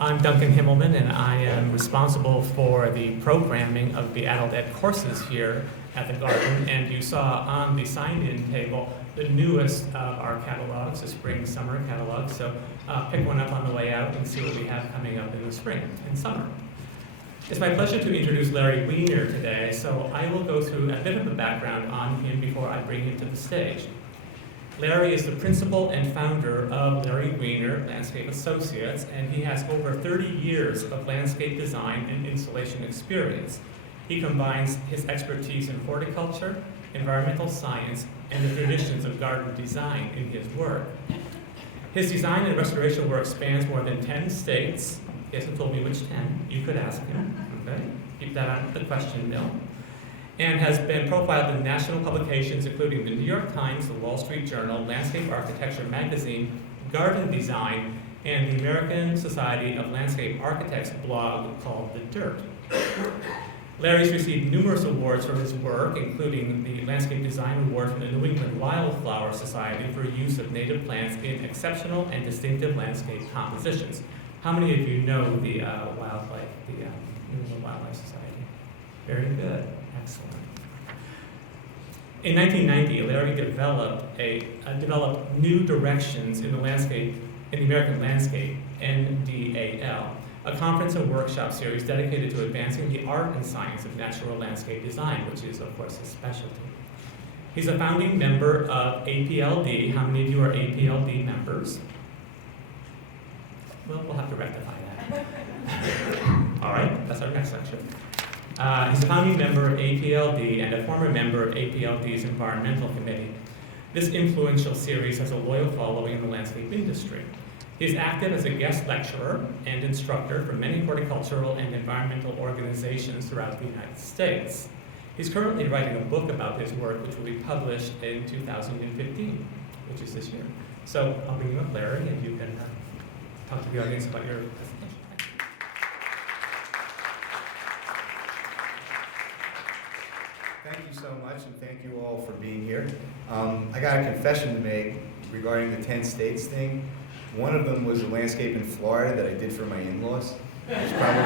I'm Duncan Himmelman, and I am responsible for the programming of the adult ed courses here at the garden. And you saw on the sign-in table the newest of our catalogs, the spring-summer catalog. So pick one up on the way out and see what we have coming up in the spring and summer. It's my pleasure to introduce Larry Weaner today, so I will go through a bit of a background on him before I bring him to the stage. Larry is the principal and founder of Larry Weaner Landscape Associates, and he has over 30 years of landscape design and installation experience. He combines his expertise in horticulture, environmental science, and the traditions of garden design in his work. His design and restoration work spans more than 10 states. He hasn't told me which 10. You could ask him. Okay? Keep that on the question mill. And has been profiled in national publications including the New York Times, the Wall Street Journal, Landscape Architecture Magazine, Garden Design, and the American Society of Landscape Architects blog called The Dirt. Larry's received numerous awards for his work, including the Landscape Design Award from the New England Wildflower Society for use of native plants in exceptional and distinctive landscape compositions. How many of you know the New England Wildlife Society? Very good. Excellent. In 1990, Larry developed new directions in the landscape, in the American landscape, NDAL, a conference and workshop series dedicated to advancing the art and science of natural landscape design, which is, of course, his specialty. He's a founding member of APLD. How many of you are APLD members? Well, we'll have to rectify that. All right, that's our next lecture. He's a founding member of APLD and a former member of APLD's Environmental Committee. This influential series has a loyal following in the landscape industry. He is active as a guest lecturer and instructor for many horticultural and environmental organizations throughout the United States. He's currently writing a book about his work, which will be published in 2015, which is this year. So I'll bring you up, Larry, and you can talk to the audience about your presentation. Thank you so much, and thank you all for being here. I got a confession to make regarding the 10 states thing. One of them was a landscape in Florida that I did for my in-laws, which probably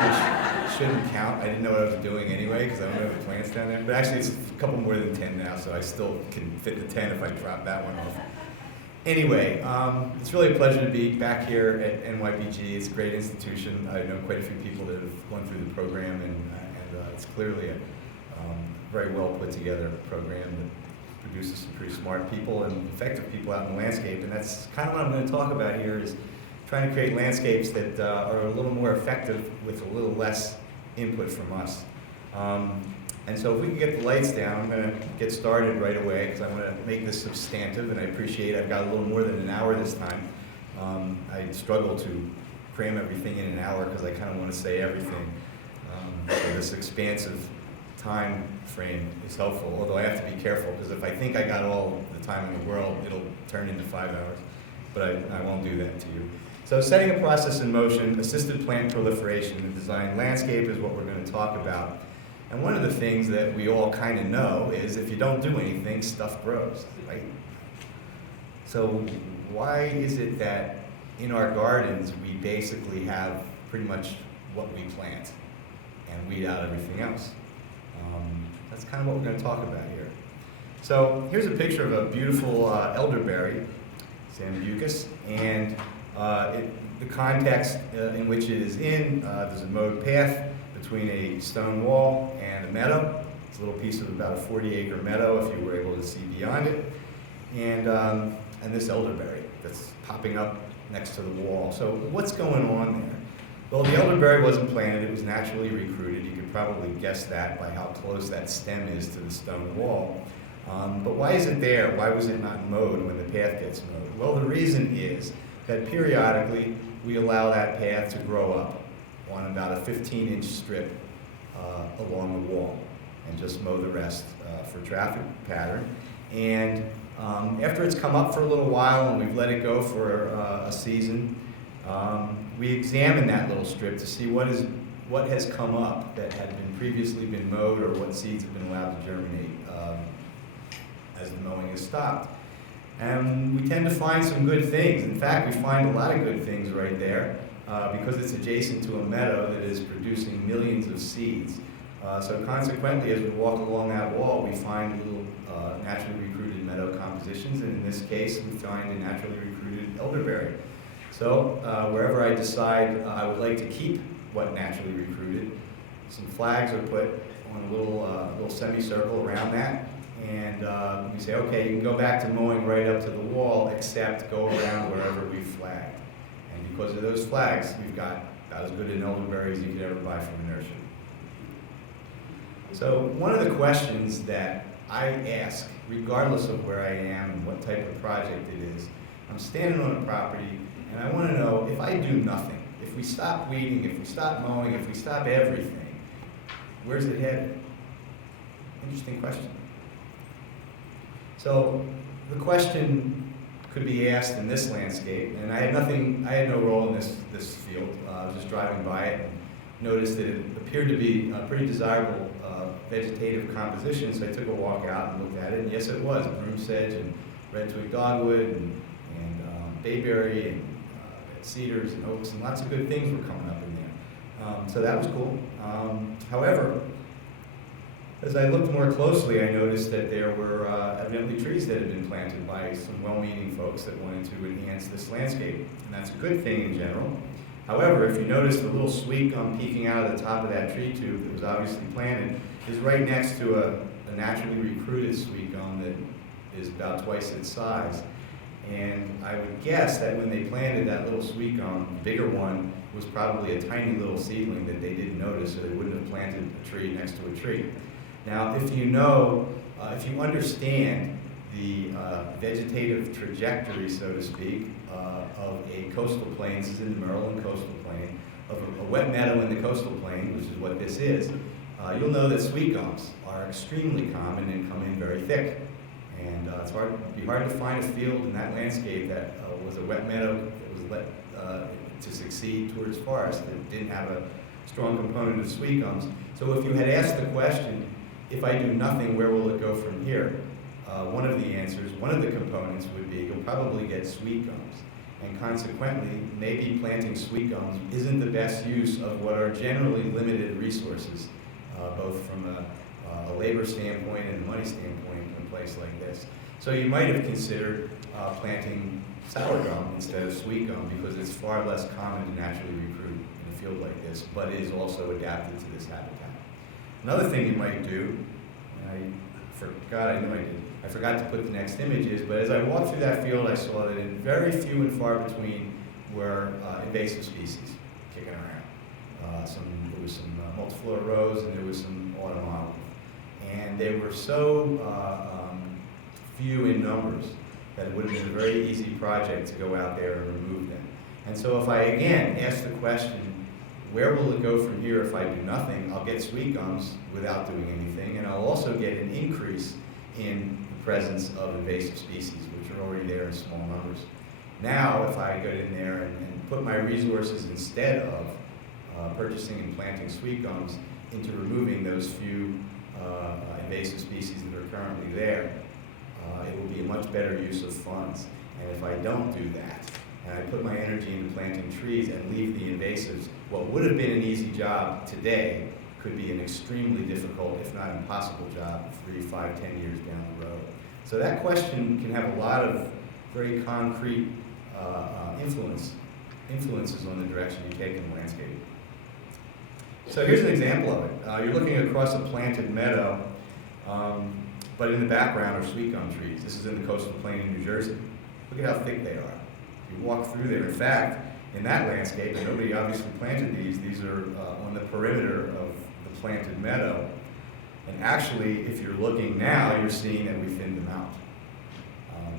shouldn't count. I didn't know what I was doing anyway, because I don't know the plants down there. But actually, it's a couple more than 10 now, so I still can fit the 10 if I drop that one off. Anyway, it's really a pleasure to be back here at NYPG. It's a great institution. I know quite a few people that have gone through the program, and it's clearly a very well put together program that produces some pretty smart people and effective people out in the landscape. And that's kind of what I'm going to talk about here, is trying to create landscapes that are a little more effective with a little less input from us. And so if we can get the lights down, I'm going to get started right away because I want to make this substantive, and I appreciate I've got a little more than an hour this time. I struggle to cram everything in an hour because I kind of want to say everything. So this expansive time frame is helpful, although I have to be careful because if I think I got all the time in the world, it'll turn into 5 hours, but I won't do that to you. So setting a process in motion, assisted plant proliferation and design landscape is what we're going to talk about. And one of the things that we all kind of know is if you don't do anything, stuff grows, right? So why is it that in our gardens we basically have pretty much what we plant and weed out everything else? That's kind of what we're going to talk about here. So here's a picture of a beautiful elderberry, Sambucus, and the context in which it is in, there's a mowed path between a stone wall and a meadow. It's a little piece of about a 40-acre meadow if you were able to see beyond it. And this elderberry that's popping up next to the wall. So what's going on there? Well, the elderberry wasn't planted, it was naturally recruited. You could probably guess that by how close that stem is to the stone wall. But why is it there? Why was it not mowed when the path gets mowed? Well, the reason is that periodically we allow that path to grow up on about a 15-inch strip along the wall and just mow the rest for traffic pattern. And after it's come up for a little while and we've let it go for a season, we examine that little strip to see what has come up that had previously been mowed or what seeds have been allowed to germinate as the mowing is stopped. And we tend to find some good things. In fact, we find a lot of good things right there. because it's adjacent to a meadow that is producing millions of seeds. So consequently, as we walk along that wall, we find little naturally recruited meadow compositions, and in this case, we find a naturally recruited elderberry. So wherever I decide I would like to keep what naturally recruited, some flags are put on a little semicircle around that, and we say, okay, you can go back to mowing right up to the wall, except go around wherever we flagged. And because of those flags, we've got about as good an elderberry as you could ever buy from a nursery. So one of the questions that I ask, regardless of where I am and what type of project it is, I'm standing on a property and I want to know, if I do nothing, if we stop weeding, if we stop mowing, if we stop everything, where's it headed? Interesting question. So the question could be asked in this landscape, and I had no role in this field. I was just driving by it and noticed that it appeared to be a pretty desirable vegetative composition, so I took a walk out and looked at it, and yes, it was broom sedge and red twig dogwood and bayberry and cedars and oaks, and lots of good things were coming up in there. So that was cool. However, as I looked more closely, I noticed that there were evidently trees that had been planted by some well-meaning folks that wanted to enhance this landscape, and that's a good thing in general. However, if you notice the little sweet gum peeking out of the top of that tree tube that was obviously planted is right next to a naturally recruited sweet gum that is about twice its size. And I would guess that when they planted that little sweet gum, the bigger one was probably a tiny little seedling that they didn't notice, so they wouldn't have planted a tree next to a tree. Now, if you understand the vegetative trajectory, so to speak, of a coastal plain, this is in the Maryland coastal plain, of a wet meadow in the coastal plain, which is what this is, you'll know that sweet gums are extremely common and come in very thick. And it'd be hard to find a field in that landscape that was a wet meadow that was let to succeed towards forest that didn't have a strong component of sweet gums. So if you had asked the question, if I do nothing, where will it go from here? One of the answers, one of the components would be you'll probably get sweet gums. And consequently, maybe planting sweet gums isn't the best use of what are generally limited resources, both from a labor standpoint and a money standpoint in a place like this. So you might have considered planting sour gum instead of sweet gum because it's far less common to naturally recruit in a field like this, but it is also adapted to this habitat. Another thing you might do, and I forgot to put the next images, but as I walked through that field, I saw that in very few and far between were invasive species kicking around. There was some multiflora rose and there was some autumn olive. And they were so few in numbers that it would have been a very easy project to go out there and remove them. And so if I, again, ask the question, where will it go from here if I do nothing? I'll get sweet gums without doing anything, and I'll also get an increase in the presence of invasive species, which are already there in small numbers. Now, if I go in there and put my resources instead of purchasing and planting sweet gums into removing those few invasive species that are currently there, it will be a much better use of funds. And if I don't do that, and I put my energy into planting trees and leave the invasives, what would have been an easy job today could be an extremely difficult, if not impossible job 3, 5, 10 years down the road. So that question can have a lot of very concrete influences on the direction you take in the landscape. So here's an example of it. You're looking across a planted meadow, but in the background are sweet gum trees. This is in the coastal plain in New Jersey. Look at how thick they are. You walk through there. In fact, in that landscape, and nobody obviously planted these are on the perimeter of the planted meadow. And actually, if you're looking now, you're seeing that we thinned them out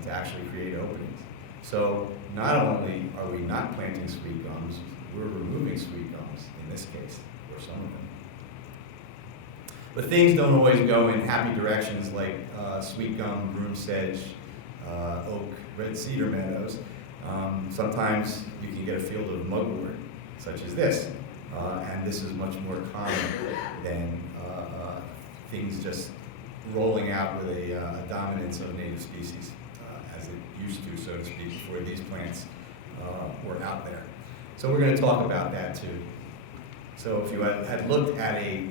to actually create openings. So not only are we not planting sweet gums, we're removing sweet gums in this case, or some of them. But things don't always go in happy directions like sweet gum, broom sedge, oak, red cedar meadows. Sometimes you can get a field of mugwort, such as this. And this is much more common than things just rolling out with a dominance of native species, as it used to, so to speak, before these plants were out there. So we're going to talk about that too. So if you had looked at a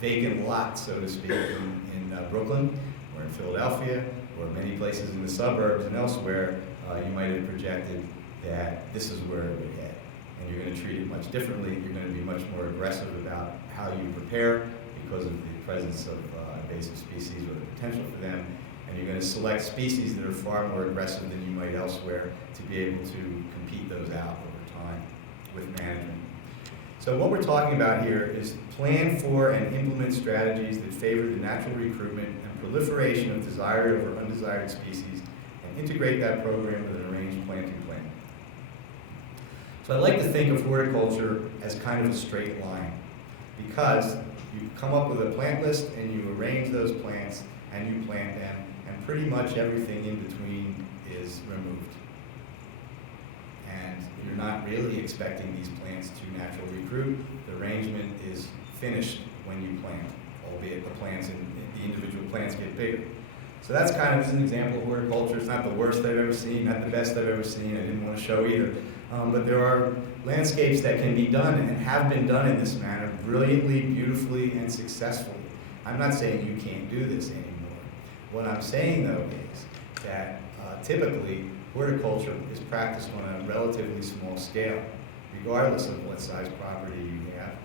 vacant lot, so to speak, in Brooklyn, or in Philadelphia, or many places in the suburbs and elsewhere, you might have projected that this is where it would head. And you're going to treat it much differently. You're going to be much more aggressive about how you prepare because of the presence of invasive species or the potential for them. And you're going to select species that are far more aggressive than you might elsewhere to be able to compete those out over time with management. So what we're talking about here is plan for and implement strategies that favor the natural recruitment and proliferation of desired or undesired species and integrate that program with an arranged planting plan. So I like to think of horticulture as kind of a straight line because you come up with a plant list and you arrange those plants and you plant them, and pretty much everything in between is removed. And you're not really expecting these plants to naturally recruit. The arrangement is finished when you plant, albeit the plants and the individual plants get bigger. So that's kind of an example of horticulture. It's not the worst I've ever seen, not the best I've ever seen. I didn't want to show either. But there are landscapes that can be done and have been done in this manner brilliantly, beautifully, and successfully. I'm not saying you can't do this anymore. What I'm saying, though, is that typically horticulture is practiced on a relatively small scale. Regardless of what size property you have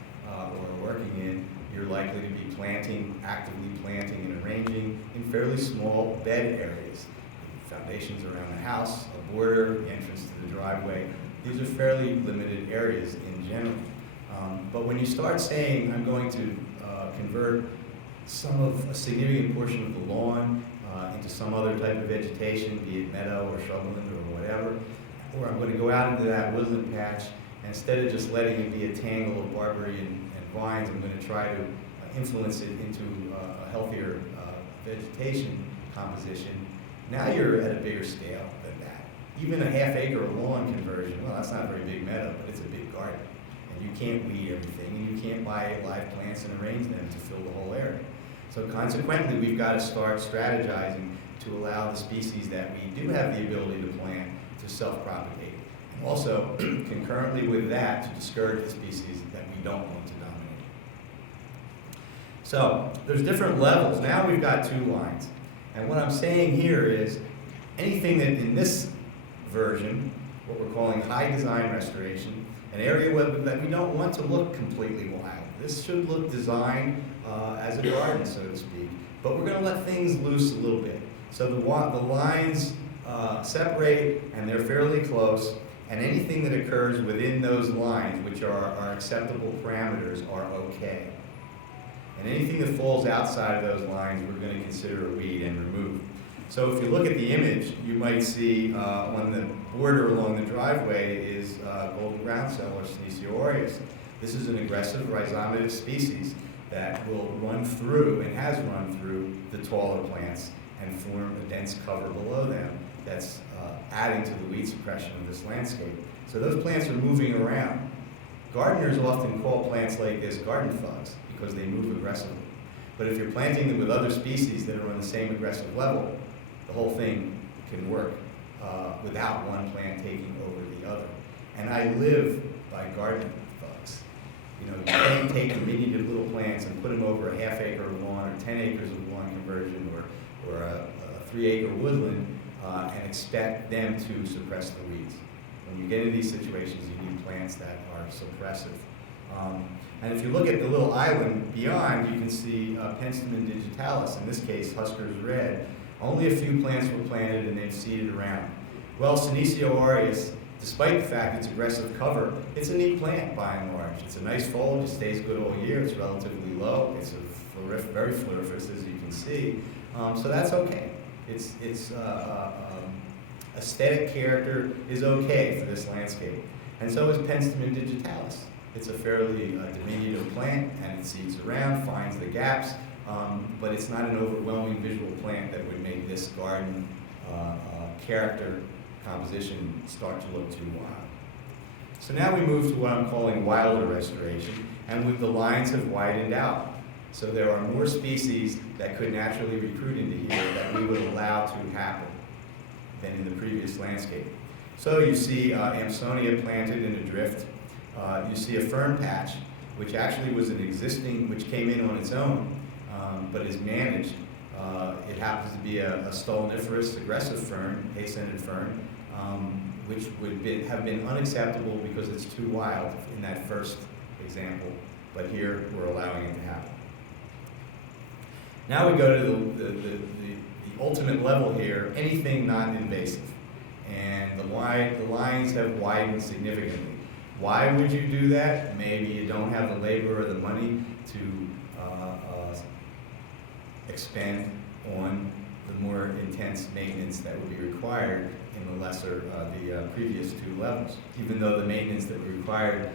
or are working in, you're likely to be actively planting and arranging in fairly small bed areas. Foundations around the house, a border, the entrance to the driveway. These are fairly limited areas in general. But when you start saying, I'm going to convert a significant portion of the lawn into some other type of vegetation, be it meadow or shrubland or whatever, or I'm going to go out into that woodland patch, and instead of just letting it be a tangle of barberry and vines, I'm going to try to influence it into a healthier vegetation composition. Now you're at a bigger scale than that. Even a half-acre lawn conversion, well, that's not a very big meadow, but it's a big garden. And you can't weed everything, and you can't buy live plants and arrange them to fill the whole area. So consequently, we've got to start strategizing to allow the species that we do have the ability to plant to self-propagate. And also, concurrently with that, to discourage the species that we don't want to dominate. So there's different levels. Now we've got two lines. And what I'm saying here is anything that in this version, what we're calling high design restoration, an area that we don't want to look completely wild. This should look designed as a garden, so to speak, but we're going to let things loose a little bit. So the lines separate, and they're fairly close, and anything that occurs within those lines, which are our acceptable parameters, are okay. And anything that falls outside of those lines, we're going to consider a weed and remove. So if you look at the image, you might see on the border along the driveway is golden groundsel or Senecio aureus. This is an aggressive rhizomatous species that will run through and has run through the taller plants and form a dense cover below them that's adding to the weed suppression of this landscape. So those plants are moving around. Gardeners often call plants like this garden thugs because they move aggressively. But if you're planting them with other species that are on the same aggressive level, the whole thing can work without one plant taking over the other. And I live by garden thugs. You know, you can't take diminutive little plants and put them over a half-acre lawn or 10 acres of lawn conversion or a 3-acre woodland and expect them to suppress the weeds. When you get into these situations, you need plants that are suppressive. And if you look at the little island beyond, you can see Penstemon digitalis, in this case Husker's red. Only a few plants were planted and they've seeded around. Well, Senecio aureus, despite the fact it's aggressive cover, it's a neat plant by and large. It's a nice foliage, it stays good all year, it's relatively low, it's very floriferous as you can see. So that's okay. Its aesthetic character is okay for this landscape. And so is Penstemon digitalis. It's a fairly diminutive plant and it seeds around, finds the gaps, but it's not an overwhelming visual plant that would make this garden character composition start to look too wild. So now we move to what I'm calling wilder restoration, and the lines have widened out. So there are more species that could naturally recruit into here that we would allow to happen than in the previous landscape. So you see Amsonia planted in a drift. You see a fern patch, which actually was an existing, which came in on its own, but is managed. It happens to be a Stoloniferous aggressive fern, ascended fern, which would have been unacceptable because it's too wild in that first example, but here we're allowing it to happen. Now we go to the ultimate level here, anything not invasive. And the lines have widened significantly. Why would you do that? Maybe you don't have the labor or the money to expend on the more intense maintenance that would be required in the previous two levels. Even though the maintenance that would be required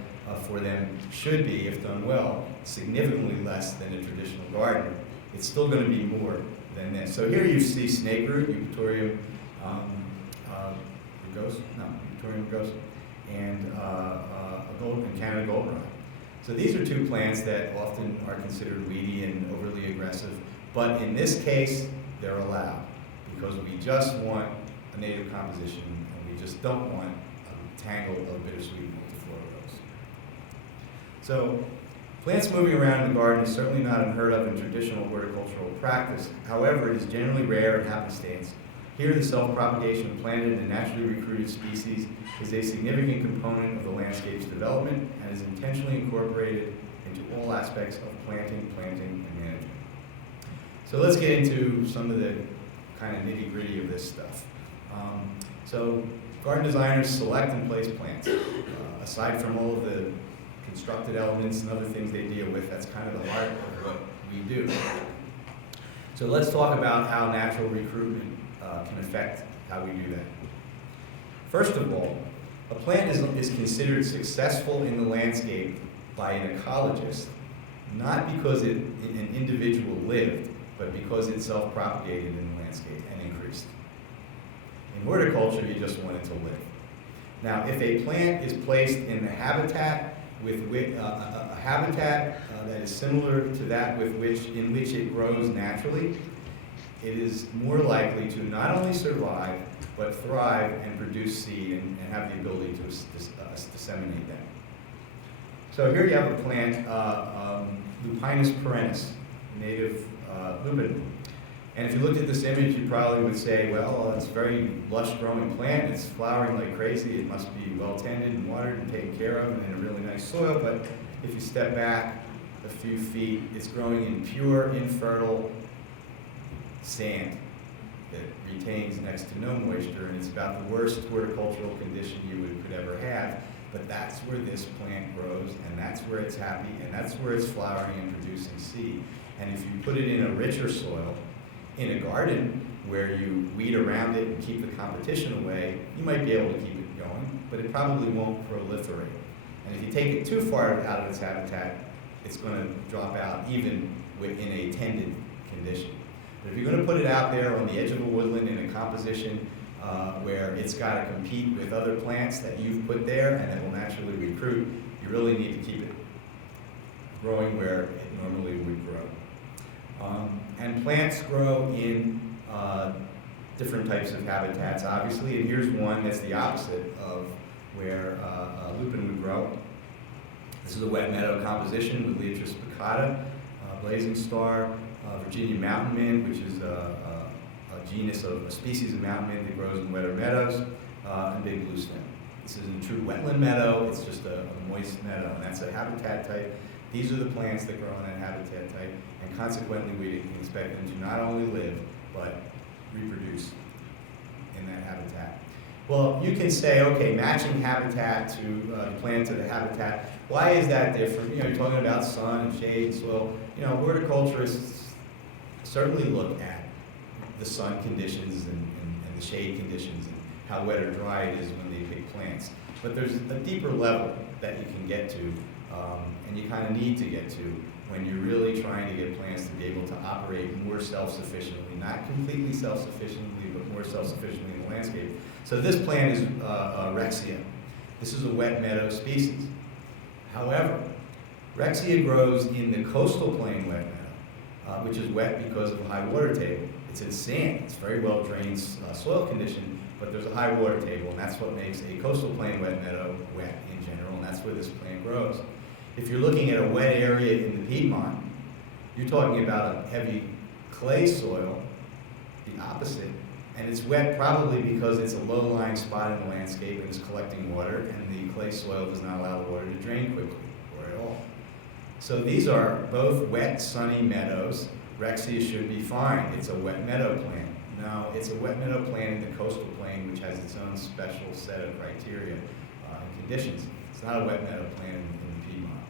for them should be, if done well, significantly less than a traditional garden, it's still going to be more than this. So here you see snake root, Eupatorium rugose, and Canada goldenrod. So these are two plants that often are considered weedy and overly aggressive, but in this case, they're allowed because we just want a native composition and we just don't want a tangle of bittersweet multiflora rose. So plants moving around in the garden is certainly not unheard of in traditional horticultural practice. However, it is generally rare and happenstance. Here, the self-propagation of planted and naturally recruited species is a significant component of the landscape's development and is intentionally incorporated into all aspects of planting, and management. So let's get into some of the kind of nitty-gritty of this stuff. So garden designers select and place plants. Aside from all of the constructed elements and other things they deal with, that's kind of the heart of what we do. So let's talk about how natural recruitment can affect how we do that. First of all, a plant is considered successful in the landscape by an ecologist, not because an individual lived, but because it self-propagated in the landscape and increased. In horticulture, you just want it to live. Now, if a plant is placed in the habitat with a habitat that is similar to that in which it grows naturally, it is more likely to not only survive, but thrive and produce seed and have the ability to disseminate them. So here you have a plant, Lupinus perennis, native lupin. And if you looked at this image, you probably would say, well, it's a very lush growing plant. It's flowering like crazy. It must be well tended and watered and taken care of and in a really nice soil. But if you step back a few feet, it's growing in pure, infertile sand that retains next to no moisture, and it's about the worst horticultural condition you could ever have. But that's where this plant grows, and that's where it's happy, and that's where it's flowering and producing seed. And if you put it in a richer soil, in a garden where you weed around it and keep the competition away, you might be able to keep it going, but it probably won't proliferate. And if you take it too far out of its habitat, it's going to drop out even in a tended condition. But if you're going to put it out there on the edge of a woodland in a composition where it's got to compete with other plants that you've put there and that will naturally recruit, you really need to keep it growing where it normally would grow. And plants grow in different types of habitats, obviously, and here's one that's the opposite of where lupin would grow. This is a wet meadow composition with Leotris baccata, blazing star, Virginia mountain mint, which is a species of mountain mint that grows in wetter meadows, and big blue stem. This isn't a true wetland meadow, it's just a moist meadow, and that's a habitat type. These are the plants that grow in that habitat type, and consequently we can expect them to not only live, but reproduce in that habitat. Well, you can say, okay, matching habitat to the plant to the habitat, why is that different? You know, you're talking about sun and shade and soil. You know, horticulturists certainly look at the sun conditions and the shade conditions and how wet or dry it is when they pick plants. But there's a deeper level that you can get to, and you kind of need to get to when you're really trying to get plants to be able to operate more self-sufficiently, not completely self-sufficiently, but more self-sufficiently in the landscape. So this plant is Rexia. This is a wet meadow species. However, Rexia grows in the coastal plain wet meadow, which is wet because of a high water table. it's in sand. It's very well drained soil condition, but there's a high water table, and that's what makes a coastal plain wet meadow wet in general, and that's where this plant grows. If you're looking at a wet area in the Piedmont, you're talking about a heavy clay soil, the opposite, and it's wet probably because it's a low-lying spot in the landscape and it's collecting water, and the clay soil does not allow the water to drain quickly or at all. So these are both wet, sunny meadows. Rexia should be fine. It's a wet meadow plant. Now, it's a wet meadow plant in the coastal plain, which has its own special set of criteria and conditions. It's not a wet meadow plant in the Piedmont.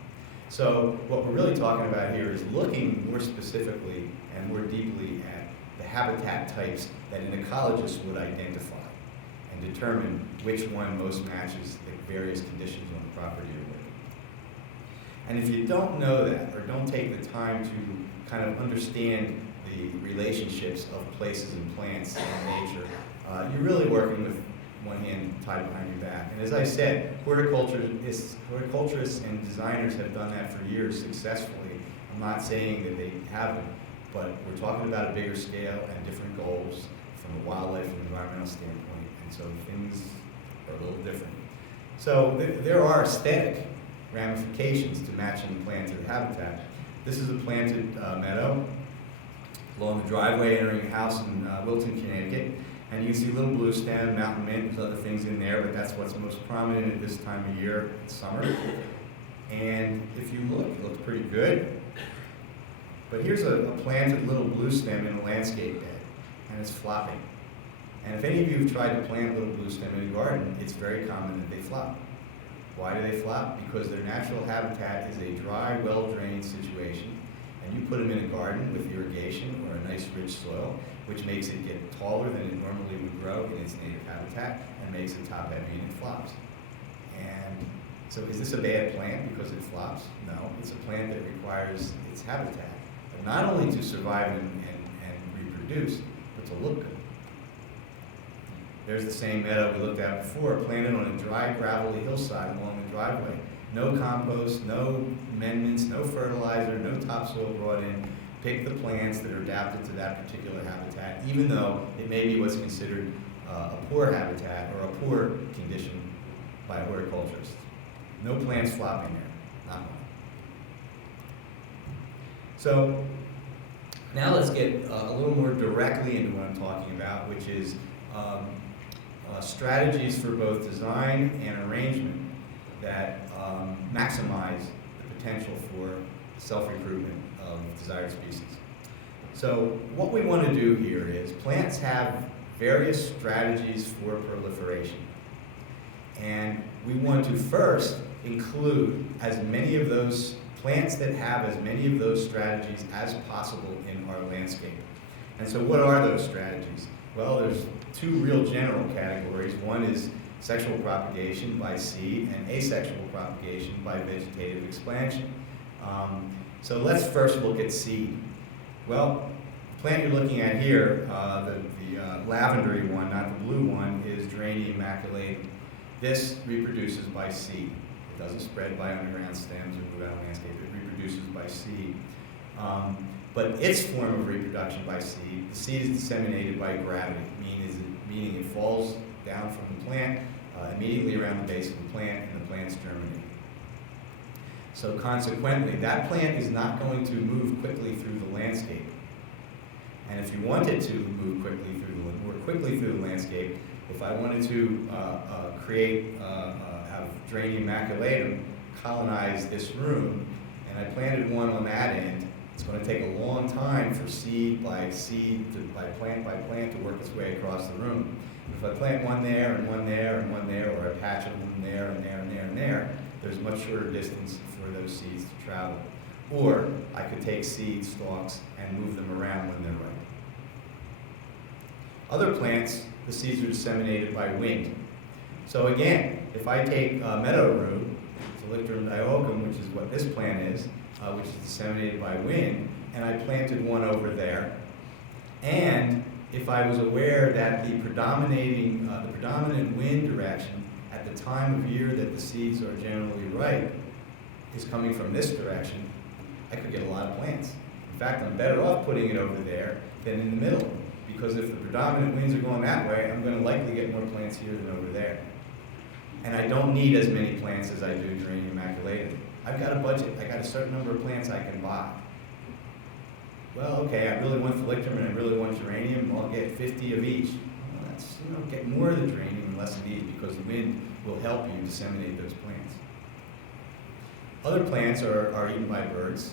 So what we're really talking about here is looking more specifically and more deeply at the habitat types that an ecologist would identify and determine which one most matches the various conditions on the property you're with. And if you don't know that, or don't take the time to kind of understand the relationships of places and plants and nature, you're really working with one hand tied behind your back. And as I said, horticulturists and designers have done that for years successfully. I'm not saying that they haven't, but we're talking about a bigger scale and different goals from a wildlife and environmental standpoint, and so things are a little different. So there are aesthetic ramifications to matching the plant to the habitat. This is a planted meadow along the driveway entering a house in Wilton, Connecticut. And you can see little blue stem, mountain mint, there's other things in there, but that's what's most prominent at this time of year, it's summer. And if you look, it looks pretty good. But here's a planted little blue stem in a landscape bed, and it's flopping. And if any of you have tried to plant little blue stem in a garden, it's very common that they flop. Why do they flop? Because their natural habitat is a dry, well-drained situation, and you put them in a garden with irrigation or a nice rich soil, which makes it get taller than it normally would grow in its native habitat and makes it top heavy and it flops. And so is this a bad plant because it flops? No, it's a plant that requires its habitat, but not only to survive and reproduce, but to look good. There's the same meadow we looked at before, planted on a dry, gravelly hillside along the driveway. No compost, no amendments, no fertilizer, no topsoil brought in. Pick the plants that are adapted to that particular habitat, even though it may be what's considered a poor habitat or a poor condition by horticulturists. No plants flopping there, not one. So now let's get a little more directly into what I'm talking about, which is strategies for both design and arrangement that maximize the potential for self-recruitment of desired species. So what we want to do here is plants have various strategies for proliferation. And we want to first include as many of those plants that have as many of those strategies as possible in our landscape. And so what are those strategies? Well, there's two real general categories. One is sexual propagation by seed and asexual propagation by vegetative expansion. So let's first look at seed. Well, the plant you're looking at here, the lavendery one, not the blue one, is Geranium maculatum. This reproduces by seed. It doesn't spread by underground stems or move out of landscape. It reproduces by seed. But its form of reproduction by seed, the seed is disseminated by gravity, meaning it falls down from the plant immediately around the base of the plant, and the plants germinate. So consequently, that plant is not going to move quickly through the landscape. And if you wanted to move more quickly through the landscape, if I wanted to have Geranium maculatum colonize this room, and I planted one on that end, it's going to take a long time for seed by plant to work its way across the room. If I plant one there and one there and one there, or a patch of them there and there and there and there, there's much shorter distance for those seeds to travel. Or I could take seed stalks and move them around when they're ripe. Other plants, the seeds are disseminated by wind. So again, if I take meadow rue, Selective dioicum, which is what this plant is, which is disseminated by wind, and I planted one over there, and if I was aware that the predominant wind direction at the time of year that the seeds are generally ripe is coming from this direction, I could get a lot of plants. In fact, I'm better off putting it over there than in the middle, because if the predominant winds are going that way, I'm going to likely get more plants here than over there. And I don't need as many plants as I do geranium maculatum. I've got a budget. I got a certain number of plants I can buy. Well, okay, I really want Selective and I really want geranium. I'll get 50 of each. Well, that's, get more of the geranium and less of these, because the wind will help you disseminate those plants. Other plants are eaten by birds,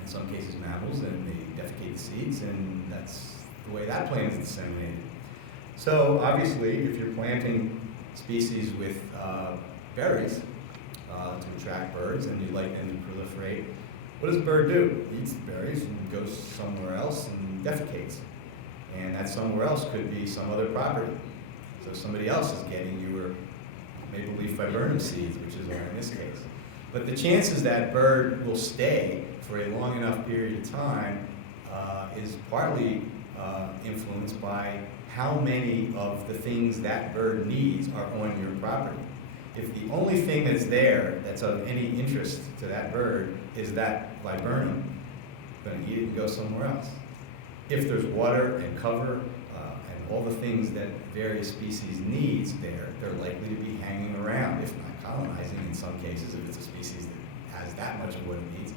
in some cases mammals, and they defecate the seeds, and that's the way that plant is disseminated. So obviously, if you're planting species with berries to attract birds and you'd like them to proliferate, what does a bird do? It eats the berries and goes somewhere else and defecates. And that somewhere else could be some other property. So somebody else is getting your maple leaf viburnum seeds, which is in this case. But the chances that bird will stay for a long enough period of time is partly influenced by how many of the things that bird needs are on your property. If the only thing that's there that's of any interest to that bird is that viburnum, it's going to eat it and go somewhere else. If there's water and cover and all the things that various species needs there, they're likely to be hanging around, if not colonizing in some cases, if it's a species that has that much of what it needs.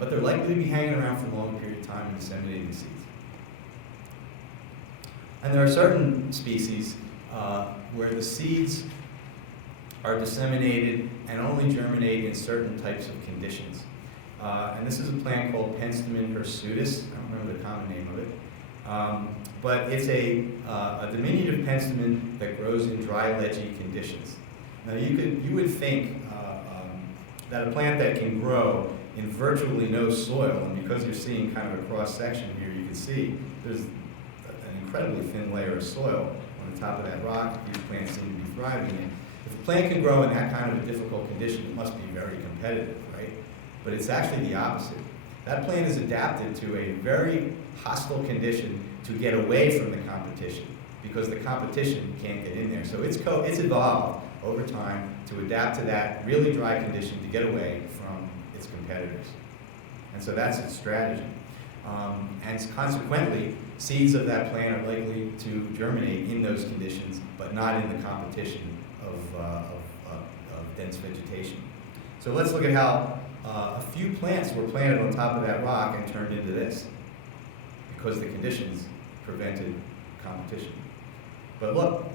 But they're likely to be hanging around for a long period of time and disseminating seeds. And there are certain species where the seeds are disseminated and only germinate in certain types of conditions. And this is a plant called Penstemon hirsutus. I don't remember the common name of it. But it's a diminutive penstemon that grows in dry, ledgy conditions. Now you would think that a plant that can grow in virtually no soil, and because you're seeing kind of a cross section here, you can see there's an incredibly thin layer of soil on the top of that rock. These plants seem to be thriving in. If a plant can grow in that kind of a difficult condition, it must be very competitive, right? But it's actually the opposite. That plant is adapted to a very hostile condition to get away from the competition, because the competition can't get in there. So it's evolved over time to adapt to that really dry condition to get away from its competitors. And so that's its strategy. And consequently, seeds of that plant are likely to germinate in those conditions, but not in the competition of dense vegetation. So let's look at how a few plants were planted on top of that rock and turned into this, because the conditions prevented competition. But look,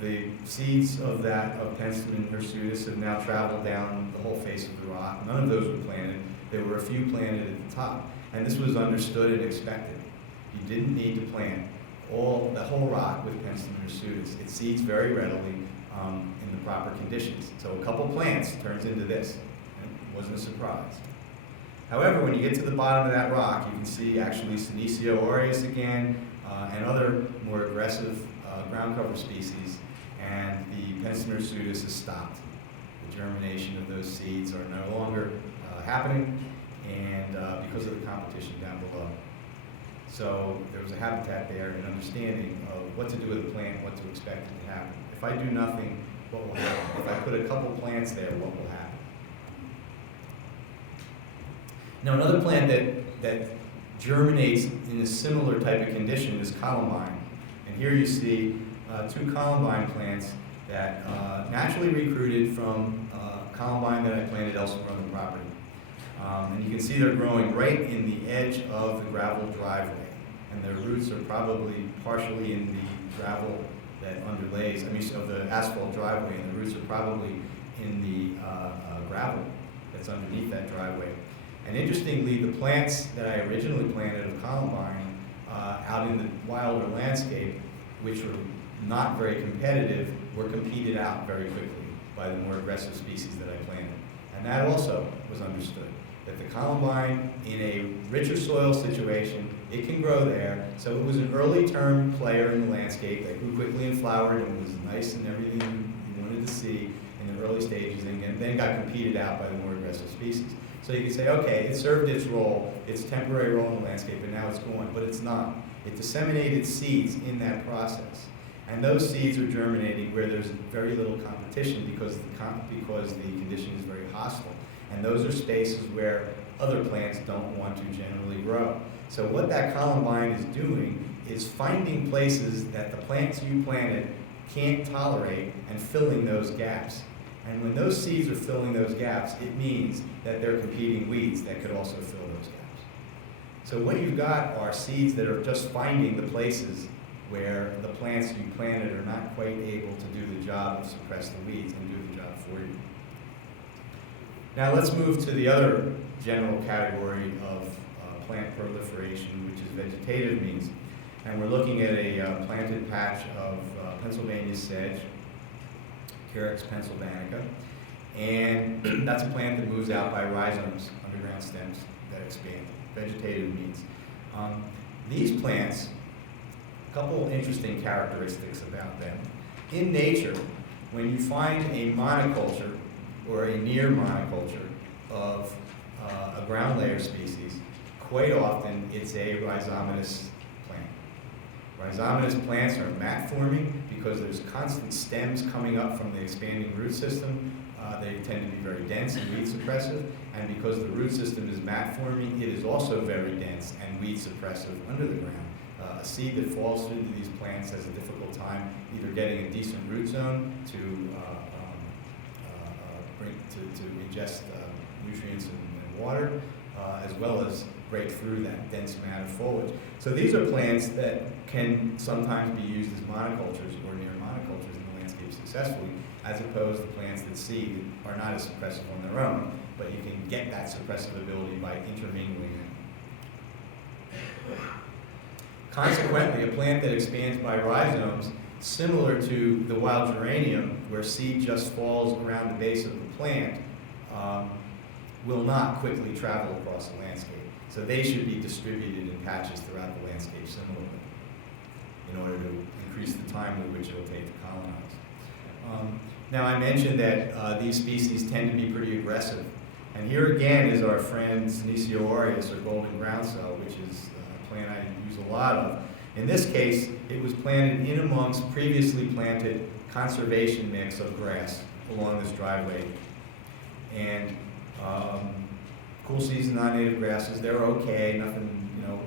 the seeds of Penstemon hirsutus have now traveled down the whole face of the rock. None of those were planted. There were a few planted at the top. And this was understood and expected. You didn't need to plant the whole rock with Penstemon hirsutus. It seeds very readily in the proper conditions. So a couple plants turns into this. It wasn't a surprise. However, when you get to the bottom of that rock, you can see actually Senecio aureus again, and other more aggressive ground cover species, and the Penstemon hirsutus has stopped. The germination of those seeds are no longer happening, and because of the competition down below. So there was a habitat there, an understanding of what to do with a plant, what to expect it to happen. If I do nothing, what will happen? If I put a couple plants there, what will happen? Now another plant that germinates in a similar type of condition is columbine. And here you see two columbine plants that naturally recruited from columbine that I planted elsewhere on the property. And you can see they're growing right in the edge of the gravel driveway. And their roots are probably partially in the gravel that underlays, of the asphalt driveway, and the roots are probably in the gravel that's underneath that driveway. And interestingly, the plants that I originally planted of columbine out in the wilder landscape, which were not very competitive, were competed out very quickly by the more aggressive species that I planted. And that also was understood, that the columbine, in a richer soil situation, it can grow there. So it was an early term player in the landscape that grew quickly and flowered and was nice and everything you wanted to see in the early stages, and then got competed out by the more aggressive species. So you can say, okay, it served its role, its temporary role in the landscape, and now it's gone, but it's not. It disseminated seeds in that process. And those seeds are germinating where there's very little competition because the condition is very hostile. And those are spaces where other plants don't want to generally grow. So what that columbine is doing is finding places that the plants you planted can't tolerate and filling those gaps. And when those seeds are filling those gaps, it means that they're competing weeds that could also fill those gaps. So what you've got are seeds that are just finding the places where the plants you planted are not quite able to do the job of suppress the weeds and do the job for you. Now let's move to the other general category of plant proliferation, which is vegetative means. And we're looking at a planted patch of Pennsylvania sedge, Carex pennsylvanica, and that's a plant that moves out by rhizomes, underground stems that expand. Vegetative means. These plants, a couple interesting characteristics about them. In nature, when you find a monoculture or a near monoculture of a ground layer species, quite often it's a rhizomatous plant. Rhizomatous plants are mat forming because there's constant stems coming up from the expanding root system. They tend to be very dense and weed suppressive, and because the root system is mat forming, it is also very dense and weed suppressive under the ground. A seed that falls into these plants has a difficult time either getting a decent root zone to ingest nutrients and water, as well as break through that dense mat of foliage. So these are plants that can sometimes be used as monocultures or near monocultures in the landscape successfully, as opposed to plants that seed are not as suppressive on their own, but you can get that suppressive ability by intermingling them. Consequently, a plant that expands by rhizomes, similar to the wild geranium, where seed just falls around the base of the plant, will not quickly travel across the landscape. So they should be distributed in patches throughout the landscape similarly in order to increase the time with which it will take to colonize. Now I mentioned that these species tend to be pretty aggressive. And here again is our friend Senecio aureus, or golden groundsel, which is a plant I use a lot of. In this case, it was planted in amongst previously planted conservation mix of grass along this driveway. And cool season non-native grasses, they're okay, nothing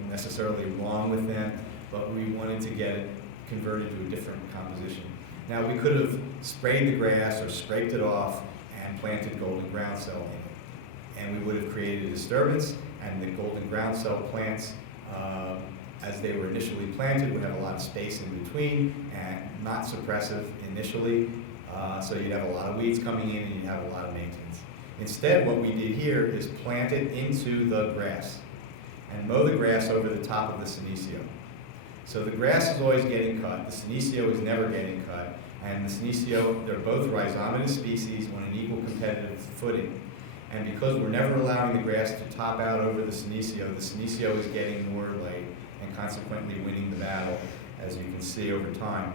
necessarily wrong with them, but we wanted to get it converted to a different composition. Now we could have sprayed the grass or scraped it off and planted golden groundsel in it. And we would have created a disturbance, and the golden groundsel plants, as they were initially planted, would have a lot of space in between and not suppressive initially, so you'd have a lot of weeds coming in and you'd have a lot of maintenance. Instead, what we did here is plant it into the grass and mow the grass over the top of the senecio. So the grass is always getting cut, the senecio is never getting cut, and the senecio, they're both rhizomatous species on an equal competitive footing. And because we're never allowing the grass to top out over the senecio is getting more light and consequently winning the battle, as you can see over time.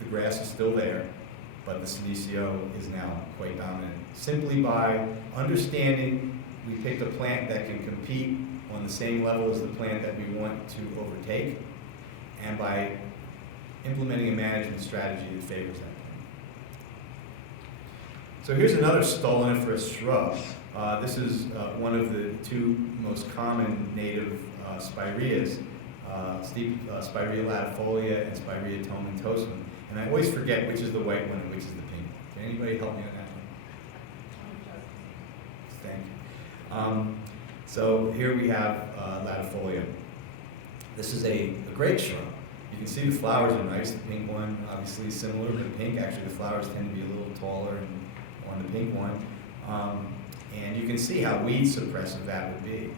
The grass is still there, but the senecio is now quite dominant. Simply by understanding we picked a plant that can compete on the same level as the plant that we want to overtake, and by implementing a management strategy that favors that plant. So here's another Stoloniferous shrub. This is one of the two most common native spireas, Spirea latifolia and Spirea tomentosum. And I always forget which is the white one and which is the pink. Can anybody help me on that one? Thank you. So here we have latifolia. This is a great shrub. You can see the flowers are nice. The pink one obviously is similar to the pink. Actually, the flowers tend to be a little taller on the pink one. And you can see how weed suppressive that would be.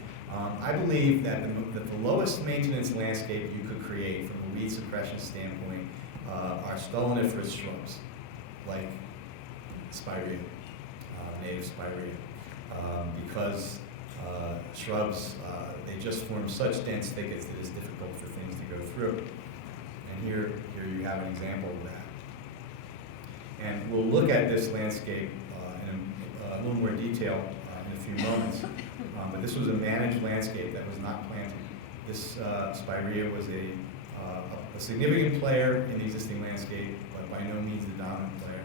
I believe that the lowest maintenance landscape you could create from a weed suppression standpoint are stoloniferous shrubs, like Spirea, native Spirea, because shrubs, they just form such dense thickets that it's difficult for things to go through. And here you have an example of that. And we'll look at this landscape in a little more detail in a few moments. But this was a managed landscape that was not planted. This Spirea was a significant player in the existing landscape, but by no means the dominant player.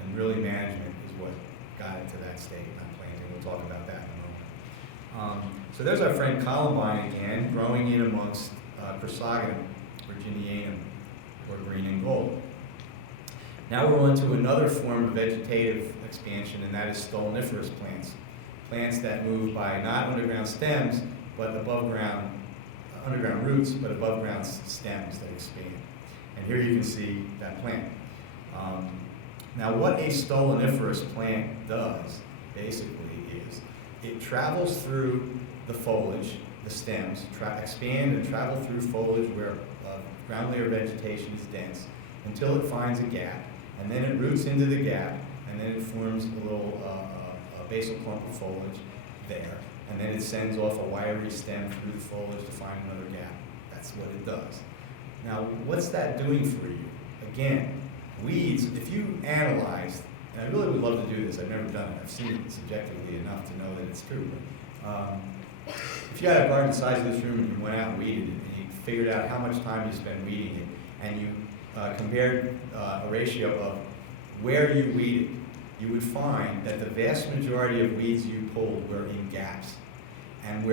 And really management is what got it to that state, not planting we'll talk about that in a moment. So there's our friend Columbine again, growing in amongst Chrysogonum, Virginianum, or green and gold. Now we're on to another form of vegetative expansion, and that is Stoloniferous plants. Plants that move by not underground stems, but underground roots, but above ground stems that expand. And here you can see that plant. Now what a Stoloniferous plant does, basically, is it travels through the foliage, the stems, expand and travel through foliage where ground layer vegetation is dense until it finds a gap, and then it roots into the gap, and then it forms a little basal clump of foliage there, and then it sends off a wiry stem through the foliage to find another gap. That's what it does. Now, what's that doing for you? Again, weeds, if you analyze, and I really would love to do this, I've never done it, I've seen it subjectively enough to know that it's true, but if you had a garden the size of this room and you went out and weeded it, and you figured out how much time you spend weeding it, and you compared a ratio of where you weeded, you would find that the vast majority of weeds you pulled were in gaps. And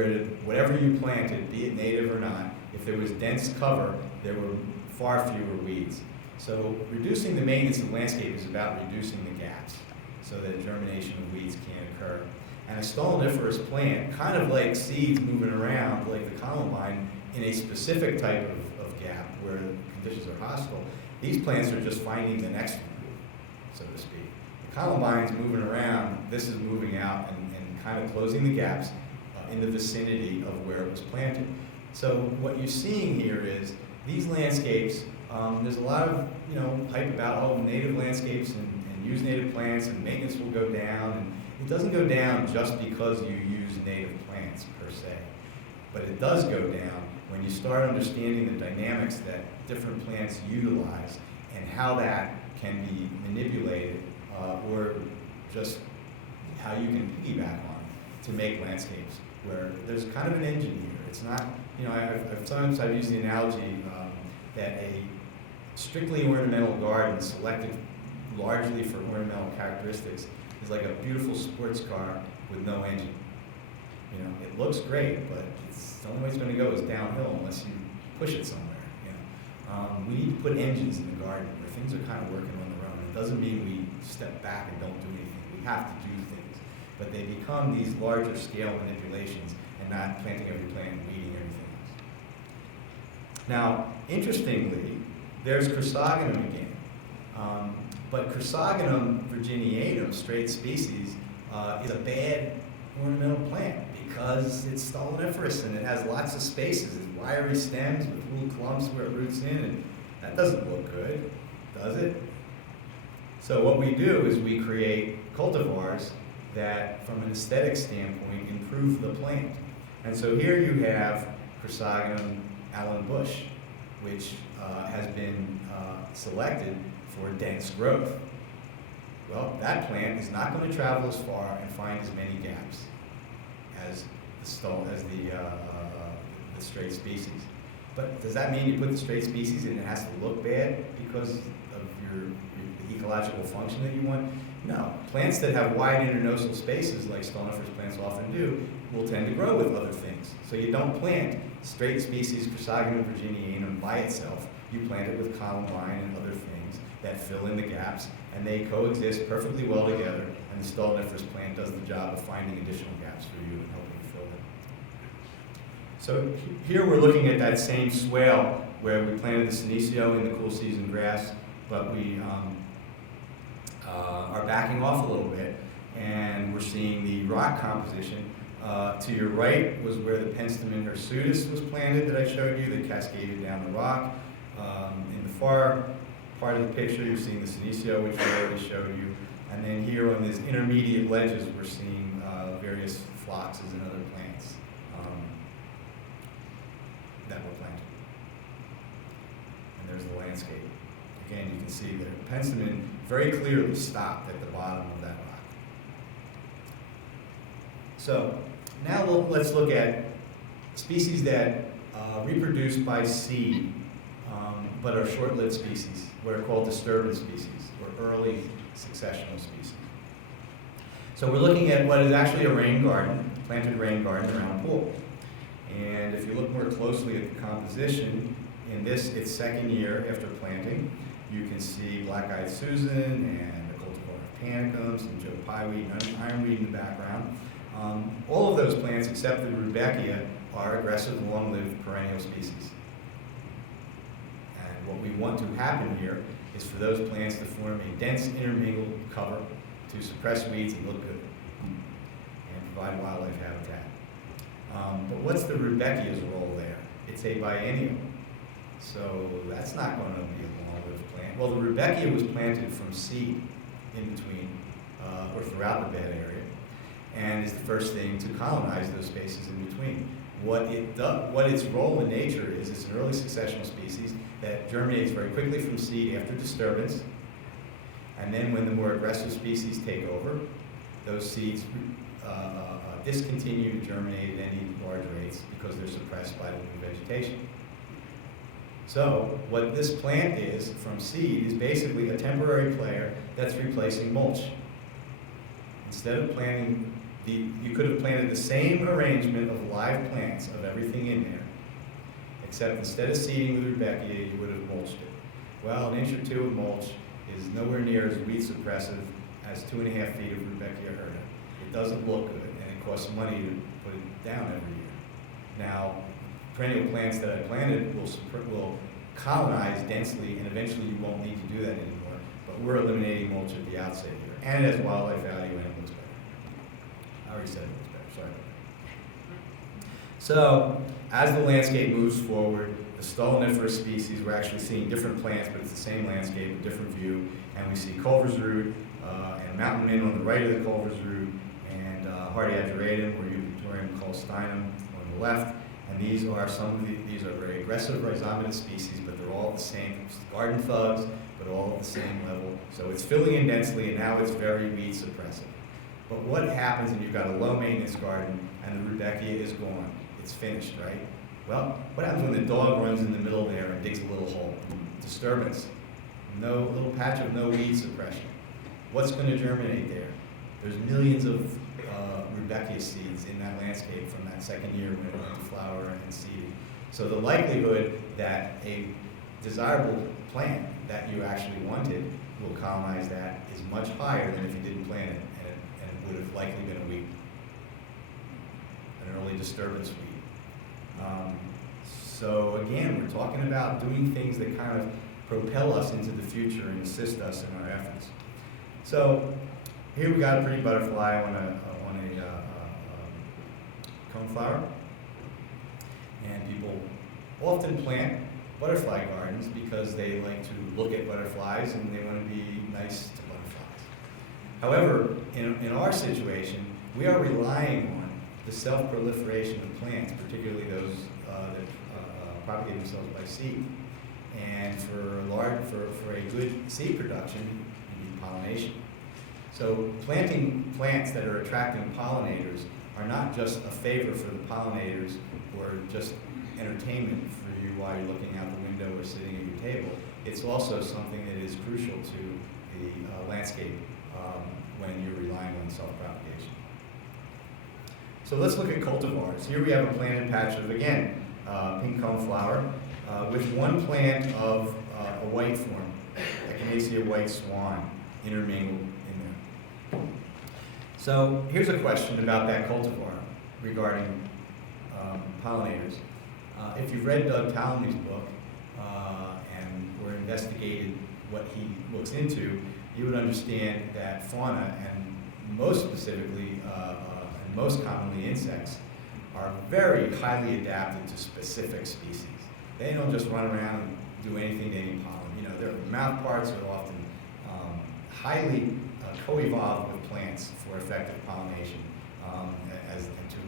whatever you planted, be it native or not, if there was dense cover, there were far fewer weeds. So reducing the maintenance of landscape is about reducing the gaps so that germination of weeds can't occur. And a stoloniferous plant, kind of like seeds moving around, like the columbine, in a specific type of gap where the conditions are hostile, these plants are just finding the next one, so to speak. The columbine's moving around, this is moving out and kind of closing the gaps in the vicinity of where it was planted. So what you're seeing here is these landscapes, there's a lot of hype about native landscapes and use native plants and maintenance will go down, and it doesn't go down just because you use native plants per se, but it does go down when you start understanding the dynamics that different plants utilize and how that can be manipulated or just how you can piggyback on it to make landscapes where there's kind of an engine here. It's not, sometimes I've used the analogy that a strictly ornamental garden selected largely for ornamental characteristics is like a beautiful sports car with no engine. It looks great, but the only way it's going to go is downhill unless you push it somewhere. We need to put engines in the garden where things are kind of working on their own. It doesn't mean we step back and don't do anything. We have to do things, but they become these larger scale manipulations and not planting every plant and weeding everything else. Now, interestingly, there's Chrysogonum again. But Chrysogonum virginianum, straight species, is a bad ornamental plant because it's stoloniferous and it has lots of spaces. It's wiry stems with little clumps where it roots in, and that doesn't look good, does it? So what we do is we create cultivars that, from an aesthetic standpoint, improve the plant. And so here you have Chrysogonum Allen Bush, which has been selected for dense growth. Well, that plant is not going to travel as far and find as many gaps as the straight species. But does that mean you put the straight species and it has to look bad because of the ecological function that you want? No. Plants that have wide internodal spaces, like stoloniferous plants often do, will tend to grow with other things. So you don't plant straight species Chrysogonum virginianum by itself. You plant it with columbine and other things that fill in the gaps, and they coexist perfectly well together, and the stoloniferous plant does the job of finding additional gaps for you and helping fill them. So here we're looking at that same swale where we planted the senecio in the cool season grass, but we are backing off a little bit, and we're seeing the rock composition. To your right was where the Penstemon hirsutus was planted that I showed you, that cascaded down the rock. In the far part of the picture, you're seeing the senecio, which we already showed you. And then here on these intermediate ledges, we're seeing various phloxes and other plants that were planted. And there's the landscape. Again, you can see that Penstemon very clearly stopped at the bottom of that rock. So now let's look at species that reproduce by seed, but are short-lived species, what are called disturbance species, or early successional species. So we're looking at what is actually a rain garden, planted rain garden around a pool. And if you look more closely at the composition, in this, its second year after planting, you can see black-eyed Susan and the cultivar of panicums and Joe Pyeweed and ironweed in the background. All of those plants, except the Rudbeckia, are aggressive, long-lived perennial species. And what we want to happen here is for those plants to form a dense intermingled cover to suppress weeds and look good and provide wildlife habitat. But what's the Rudbeckia's role there? It's a biennial, so that's not going to be a long-lived plant. Well, the Rudbeckia was planted from seed in between or throughout the bed area, and is the first thing to colonize those spaces in between. What its role in nature is, it's an early successional species that germinates very quickly from seed after disturbance, and then when the more aggressive species take over, those seeds discontinue to germinate at any large rates because they're suppressed by the new vegetation. So what this plant is from seed is basically a temporary player that's replacing mulch. Instead of planting, you could have planted the same arrangement of live plants of everything in there, except instead of seeding with Rudbeckia, you would have mulched it. Well, an inch or two of mulch is nowhere near as weed suppressive as 2.5 feet of Rudbeckia erta. It doesn't look good, and it costs money to put it down every year. Now, perennial plants that I planted will colonize densely, and eventually you won't need to do that anymore, but we're eliminating mulch at the outset here. And it has wildlife value, and it looks better. I already said it looks better, sorry. So, as the landscape moves forward, the Stoloniferous species, we're actually seeing different plants, but it's the same landscape, a different view, and we see Culver's root and mountain mint on the right of the Culver's root, and hardy ageratum or Eupatorium colstinum on the left. And these are these are very aggressive rhizomatous species, but they're all the same. It's garden thugs, but all at the same level. So it's filling in densely, and now it's very weed suppressive. But what happens when you've got a low maintenance garden and the Rudbeckia is gone? It's finished, right? Well, what happens when the dog runs in the middle there and digs a little hole? Disturbance. No little patch of no weed suppression. What's going to germinate there? There's millions of Rudbeckia seeds in that landscape from that second year when it went to flower and seeding. So the likelihood that a desirable plant that you actually wanted will colonize that is much higher than if you didn't plant it, and it would have likely been a weed, an early disturbance weed. So again, we're talking about doing things that kind of propel us into the future and assist us in our efforts. So here we got a pretty butterfly on a coneflower, and people often plant butterfly gardens because they like to look at butterflies and they want to be nice to butterflies. However, in our situation, we are relying on the self-proliferation of plants, particularly those that propagate themselves by seed. And for a good seed production, you need pollination. So planting plants that are attracting pollinators are not just a favor for the pollinators or just entertainment for you while you're looking out the window or sitting at your table. It's also something that is crucial to the landscape when you're relying on self-propagation. So let's look at cultivars. Here we have a planted patch of, again, pink coneflower with one plant of a white form, Echinacea white swan, intermingled in there. So here's a question about that cultivar regarding pollinators. If you've read Doug Tallamy's book or investigated what he looks into, you would understand that fauna, and most specifically and most commonly insects, are very highly adapted to specific species. They don't just run around and do anything to any pollen. You know, their mouth parts are often highly co-evolved with plants for effective pollination and to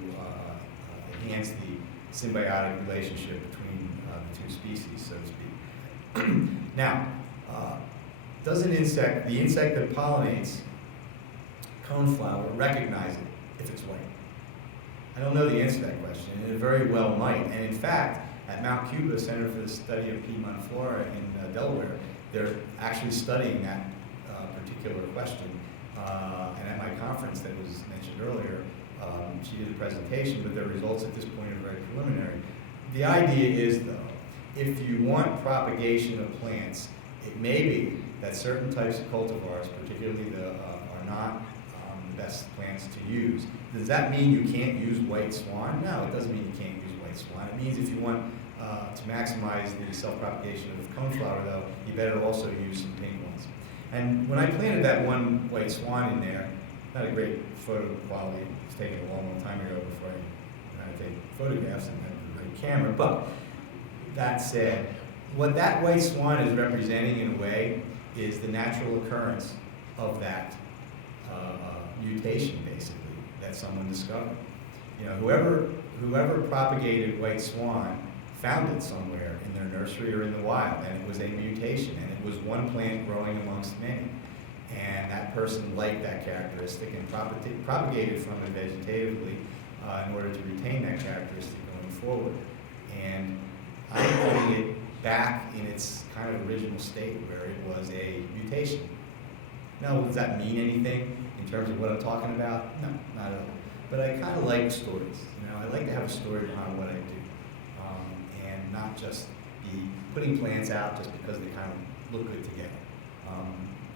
enhance the symbiotic relationship between the two species, so to speak. Now, does the insect that pollinates coneflower recognize it if it's white? I don't know the answer to that question, and it very well might. And in fact, at Mount Cuba Center for the Study of Piedmont Flora in Delaware, they're actually studying that particular question. and at my conference that was mentioned earlier, she did a presentation, but the results at this point are very preliminary. The idea is, though, if you want propagation of plants, it may be that certain types of cultivars, particularly are not the best plants to use. Does that mean you can't use white swan? No, it doesn't mean you can't use white swan. It means if you want to maximize the self-propagation of coneflower, though, you better also use some pink ones. And when I planted that one white swan in there, not a great photo quality, it was taken a long, long time ago before I had to take photographs and had the right camera, but that said, what that white swan is representing in a way is the natural occurrence of that mutation, basically, that someone discovered. You know, whoever propagated white swan found it somewhere in their nursery or in the wild, and it was a mutation, and it was one plant growing amongst many. And that person liked that characteristic and propagated from it vegetatively in order to retain that characteristic going forward. And I'm putting it back in its kind of original state where it was a mutation. Now, does that mean anything in terms of what I'm talking about? No, not at all. But I kind of like stories. You know, I like to have a story behind what I do, and not just be putting plants out just because they kind of look good together.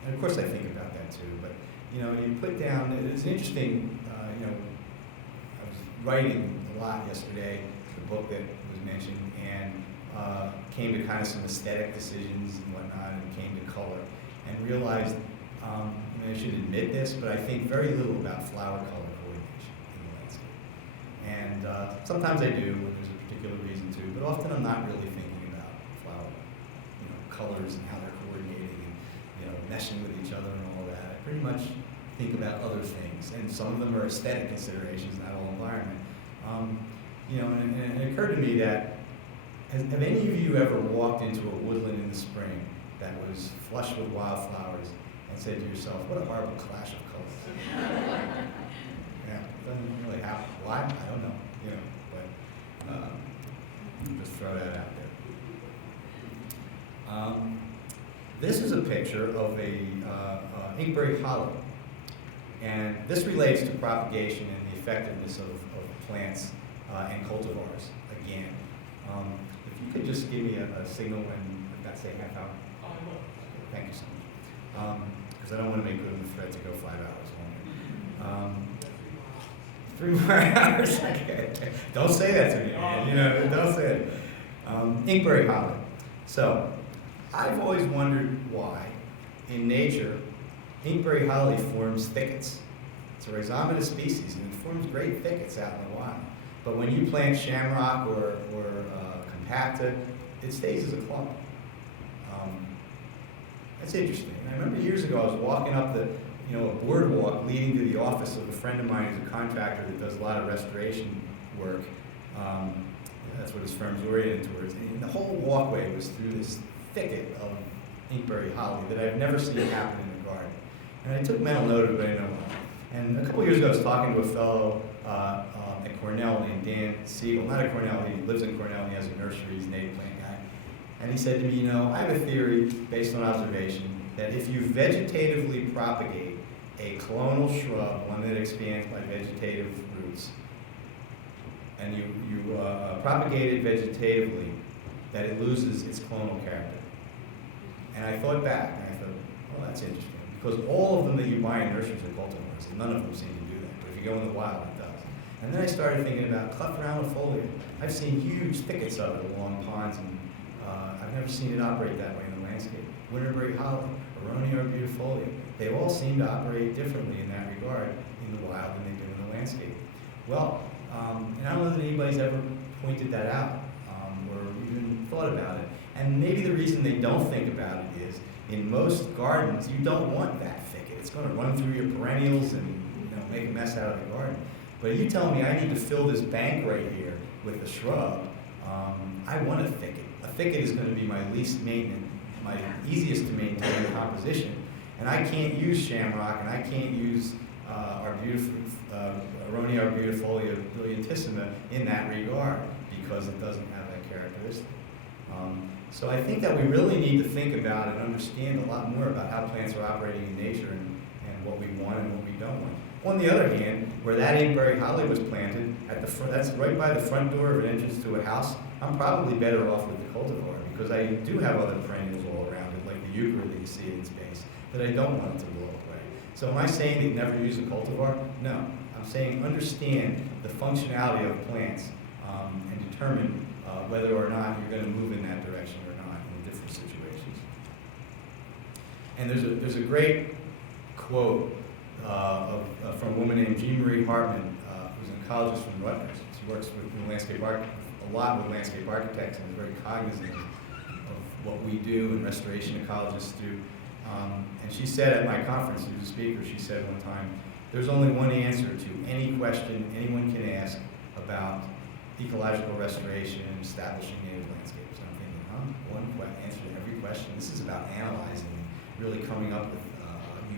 And of course, I think about that too. But you know, you put down. It's interesting. You know, I was writing a lot yesterday, the book that was mentioned, and came to kind of some aesthetic decisions and whatnot, and came to color, and realized. I mean, I should admit this, but I think very little about flower color coordination in the landscape. And sometimes I do when there's a particular reason to, but often I'm not really thinking about flower, you know, colors and how they're coordinating and, you know, meshing with each other and all that. I pretty much think about other things, and some of them are aesthetic considerations, not all environment. You know, and it occurred to me that have any of you ever walked into a woodland in the spring that was flush with wildflowers and said to yourself, what a horrible clash of colors? Yeah, it doesn't really happen. Why? I don't know, you know, but just throw that out there. This is a picture of a inkberry hollow, and this relates to propagation and the effectiveness of plants and cultivars, again. If you could just give me a signal when that's say half hour. Thank you so much. Because I don't want to make good on the threat to go 5 hours longer. 3 more hours? Okay. Don't say that to me, man. You know, don't say it. Inkberry holly. So, I've always wondered why, in nature, inkberry holly forms thickets. It's a rhizomatous species, and it forms great thickets out in the wild. But when you plant shamrock or compacta, it stays as a clump. That's interesting. And I remember years ago I was walking up the, you know, a boardwalk leading to the office of a friend of mine who's a contractor that does a lot of restoration work. That's what his firm's oriented towards. And the whole walkway was through this thicket of inkberry holly that I've never seen happen in the garden. And I took mental note of it, but I didn't know why. And a couple years ago I was talking to a fellow at Cornell named Dan Siegel. Not at Cornell, he lives in Cornell and he has a nursery, he's a native plant guy. And he said to me, you know, I have a theory based on observation that if you vegetatively propagate a clonal shrub, one that expands by vegetative roots, and you propagate it vegetatively, that it loses its clonal character. And I thought back, and I thought, well, that's interesting, because all of them that you buy in nurseries are cultivars, and none of them seem to do that. But if you go in the wild, it does. And then I started thinking about cleftraulifolia. I've seen huge thickets of it along ponds, and I've never seen it operate that way in the landscape. Winterberry holly, Aronia arbustifolia, they all seem to operate differently in that regard in the wild than they do in the landscape. Well, and I don't know that anybody's ever pointed that out or even thought about it. And maybe the reason they don't think about it is, in most gardens, you don't want that thicket. It's going to run through your perennials and, you know, make a mess out of the garden. But if you tell me I need to fill this bank right here with a shrub, I want a thicket. A thicket is going to be my least maintenance, my easiest to maintain composition. And I can't use shamrock, and I can't use Aronia arbustifolia brilliantissima in that regard because it doesn't have that characteristic. So I think that we really need to think about and understand a lot more about how plants are operating in nature and what we want and what we don't want. On the other hand, where that Inkberry holly was planted, at the front, that's right by the front door of an entrance to a house, I'm probably better off with the cultivar because I do have other perennials all around it, like the euchre that you see in space, that I don't want it to blow away. So am I saying that you never use a cultivar? No. I'm saying understand the functionality of plants and determine whether or not you're going to move in that direction or not in different situations. And there's a great quote from a woman named Jean Marie Hartman, who's an ecologist from Rutgers. She works with a lot with landscape architects and is very cognizant of what we do and restoration ecologists do. And she said at my conference, she was a speaker, she said one time, there's only one answer to any question anyone can ask about ecological restoration and establishing native landscapes. And I'm thinking, one answer to every question? This is about analyzing and really coming up with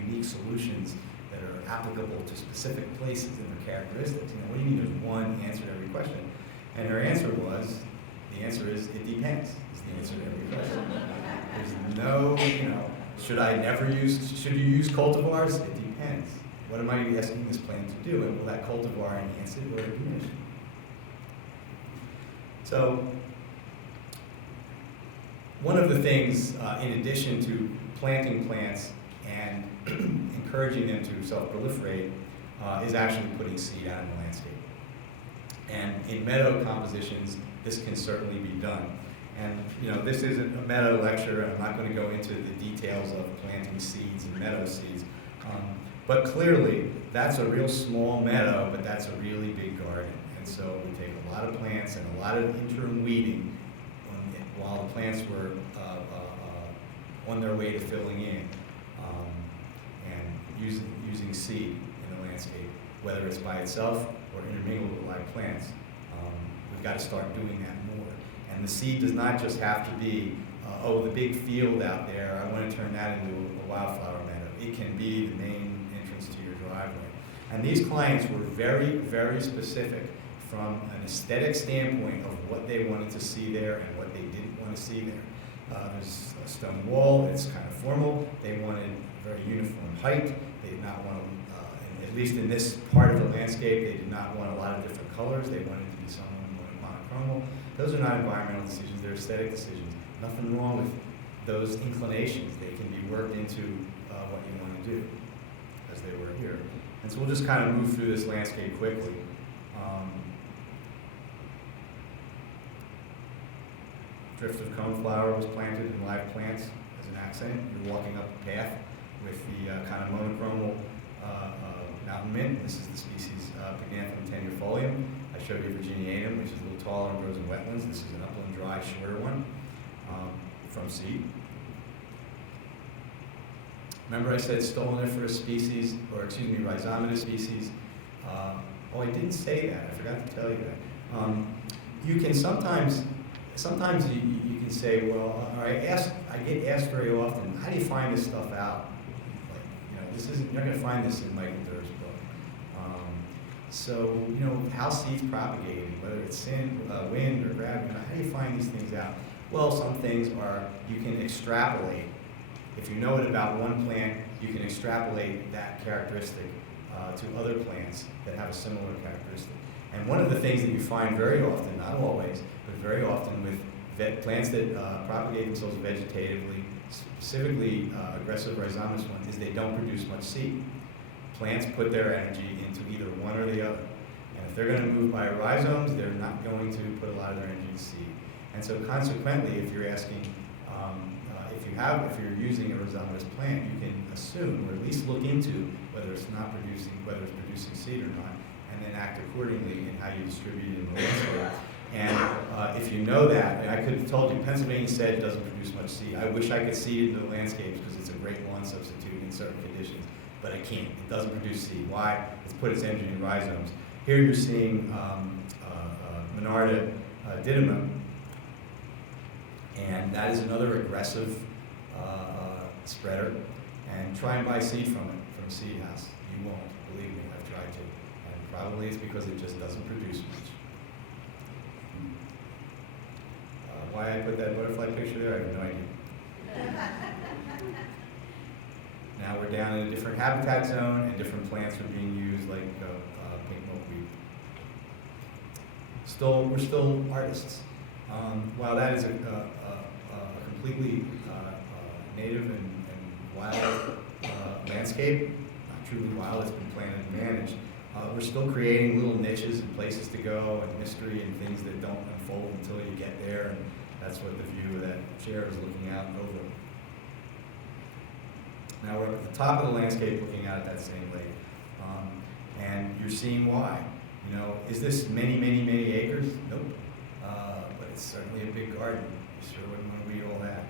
unique solutions that are applicable to specific places and their characteristics. You know, what do you mean there's one answer to every question? And her answer was, the answer is, it depends, is the answer to every question. There's no, should you use cultivars? It depends. What am I asking this plant to do? And will that cultivar enhance it or diminish it? So, one of the things, in addition to planting plants and encouraging them to self-proliferate, is actually putting seed out in the landscape. And in meadow compositions, this can certainly be done. And this isn't a meadow lecture, and I'm not going to go into the details of planting seeds and meadow seeds. But clearly, that's a real small meadow, but that's a really big garden. And so we take a lot of plants and a lot of interim weeding while the plants were on their way to filling in, and using seed in the landscape, whether it's by itself or intermingled with live plants. We've got to start doing that more. And the seed does not just have to be, the big field out there, I want to turn that into a wildflower meadow. It can be the main entrance to your driveway. And these clients were very, very specific from an aesthetic standpoint of what they wanted to see there and what they didn't want to see there. There's a stone wall, it's kind of formal. They wanted very uniform height. They did not want to, at least in this part of the landscape, they did not want a lot of different colors. They wanted it to be somewhat monochromal. Those are not environmental decisions, they're aesthetic decisions. Nothing wrong with those inclinations. They can be worked into what you want to do, as they were here. And so we'll just kind of move through this landscape quickly. Drift of coneflower was planted in live plants as an accent. You're walking up a path with the kind of monochromal mountain mint. This is the species Pygnanthum tenuifolium. I showed you Virginianum, which is a little taller and grows in wetlands. This is an upland dry, shorter one from seed. Remember I said stoloniferous species, or excuse me, rhizomatous species. I didn't say that. I forgot to tell you that. You can sometimes you can say, well, I get asked very often, how do you find this stuff out? Like, this isn't, you're not going to find this in Michael Durr's book. So, how seeds propagate, whether it's wind or gravity, how do you find these things out? Well, some things are, you can extrapolate. If you know it about one plant, you can extrapolate that characteristic to other plants that have a similar characteristic. And one of the things that you find very often, not always, but very often with plants that propagate themselves vegetatively, specifically aggressive rhizomatous ones, is they don't produce much seed. Plants put their energy into either one or the other. And if they're going to move by rhizomes, they're not going to put a lot of their energy in seed. And so consequently, if you're asking, if you're using a rhizomatous plant, you can assume, or at least look into whether it's producing seed or not, and then act accordingly in how you distribute it in the landscape. And if you know that, and I could have told you, Pennsylvania said it doesn't produce much seed. I wish I could seed into the landscapes because it's a great lawn substitute in certain conditions, but I can't. It doesn't produce seed. Why? It's put its energy in rhizomes. Here you're seeing Monarda didyma, and that is another aggressive spreader. And try and buy seed from a seed house. You won't, believe me, I've tried to. And probably it's because it just doesn't produce much. Why I put that butterfly picture there, I have no idea. Now we're down in a different habitat zone, and different plants are being used, like pink milkweed. We're still artists. While that is a completely native and wild landscape, not truly wild, it's been planted and managed, we're still creating little niches and places to go and mystery and things that don't unfold until you get there, and that's what the view of that chair is looking out over. Now we're up at the top of the landscape looking out at that same lake, and you're seeing why. You know, is this many, many, many acres? Nope. But it's certainly a big garden. You sure wouldn't want to weed all that.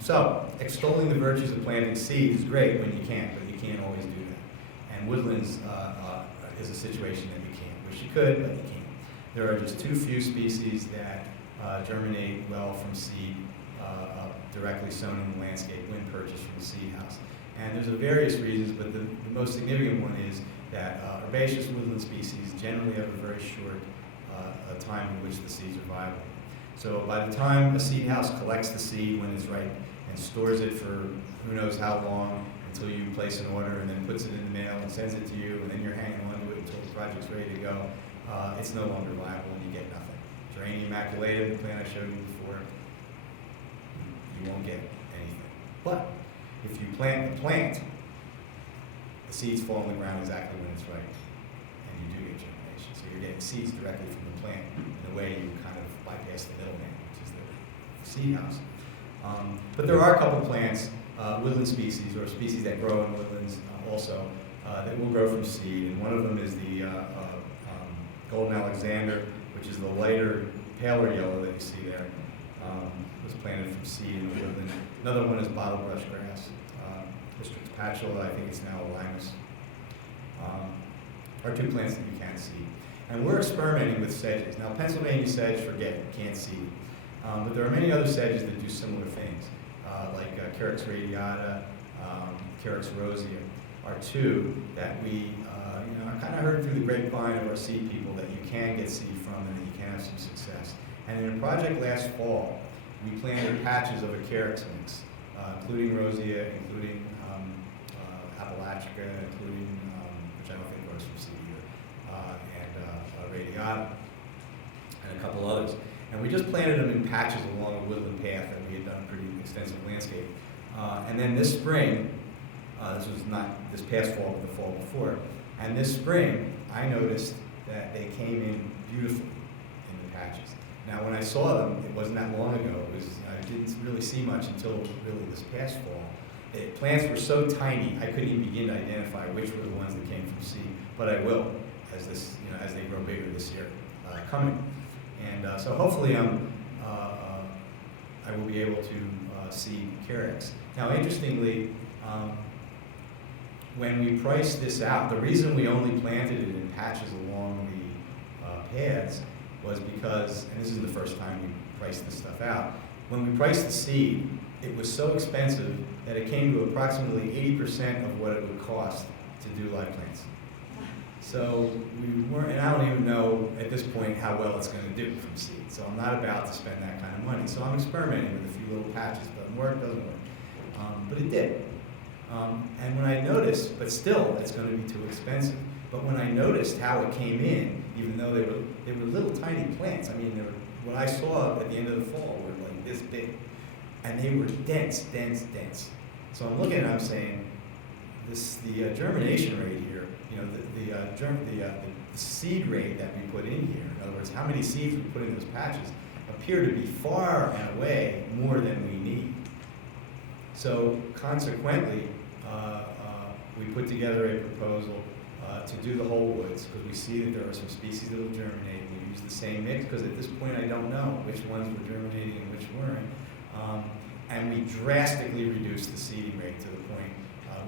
So, extolling the virtues of planting seeds is great when you can, but you can't always do that. And woodlands is a situation that you can't. Wish you could, but you can't. There are just too few species that germinate well from seed directly sown in the landscape when purchased from the seed house. And there's various reasons, but the most significant one is that herbaceous woodland species generally have a very short time in which the seeds are viable. So by the time a seed house collects the seed when it's ripe and stores it for who knows how long until you place an order and then puts it in the mail and sends it to you, and then you're hanging on to it until the project's ready to go, it's no longer viable and you get nothing. Geranium maculatum, the plant I showed you before, you won't get anything. But if you plant the plant, the seeds fall on the ground exactly when it's ripe, and you do get germination. So you're getting seeds directly from the plant in a way you kind of bypass the middleman, which is the seed house. But there are a couple plants, woodland species, or species that grow in woodlands also, that will grow from seed, and one of them is the golden Alexander, which is the lighter, paler yellow that you see there. Was planted from seed in the woodland. Another one is bottle brush grass. Patula, I think it's now a limus. Are two plants that you can see. And we're experimenting with sedges. Now, Pennsylvania sedge, forget it, you can't see. But there are many other sedges that do similar things, like Carex radiata, Carex rosea, are two that we, I kind of heard through the grapevine of our seed people that you can get seed from and that you can have some success. And in a project last fall, we planted patches of a Carex mix, including rosea, including Appalachica, including, which I don't think grows from seed either, and radiata, and a couple others. And we just planted them in patches along a woodland path that we had done pretty extensive landscape. And then this spring, this was not this past fall, but the fall before, and this spring, I noticed that they came in beautifully in the patches. Now, when I saw them, it wasn't that long ago. I didn't really see much until really this past fall. Plants were so tiny, I couldn't even begin to identify which were the ones that came from seed. But I will, as as they grow bigger this year, coming. And so hopefully, I will be able to see Carex. Now, interestingly, when we priced this out, the reason we only planted it in patches along the paths was because, and this is the first time we priced this stuff out, when we priced the seed, it was so expensive that it came to approximately 80% of what it would cost to do live plants. So we weren't, and I don't even know at this point how well it's going to do from seed. So I'm not about to spend that kind of money. So I'm experimenting with a few little patches. Doesn't work, doesn't work. But it did. And when I noticed, but still, it's going to be too expensive. But when I noticed how it came in, even though they were little tiny plants, I mean, what I saw at the end of the fall were like this big. And they were dense, dense, dense. So I'm looking at it, I'm saying, the germination rate here, the seed rate that we put in here, in other words, how many seeds we put in those patches, appear to be far and away more than we need. So consequently, we put together a proposal to do the whole woods, because we see that there are some species that will germinate. We use the same mix, because at this point I don't know which ones were germinating and which weren't. And we drastically reduce the seeding rate to the point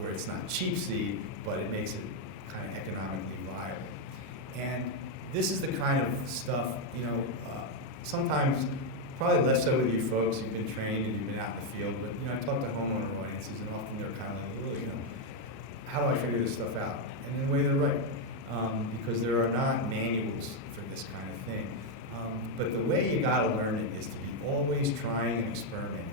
where it's not cheap seed, but it makes it kind of economically viable. And this is the kind of stuff, sometimes, probably less so with you folks, you've been trained and you've been out in the field, but I talk to homeowner audiences, and often they're kind of like, how do I figure this stuff out? And in a way they're right, because there are not manuals for this kind of thing. But the way you gotta learn it is to be always trying and experimenting.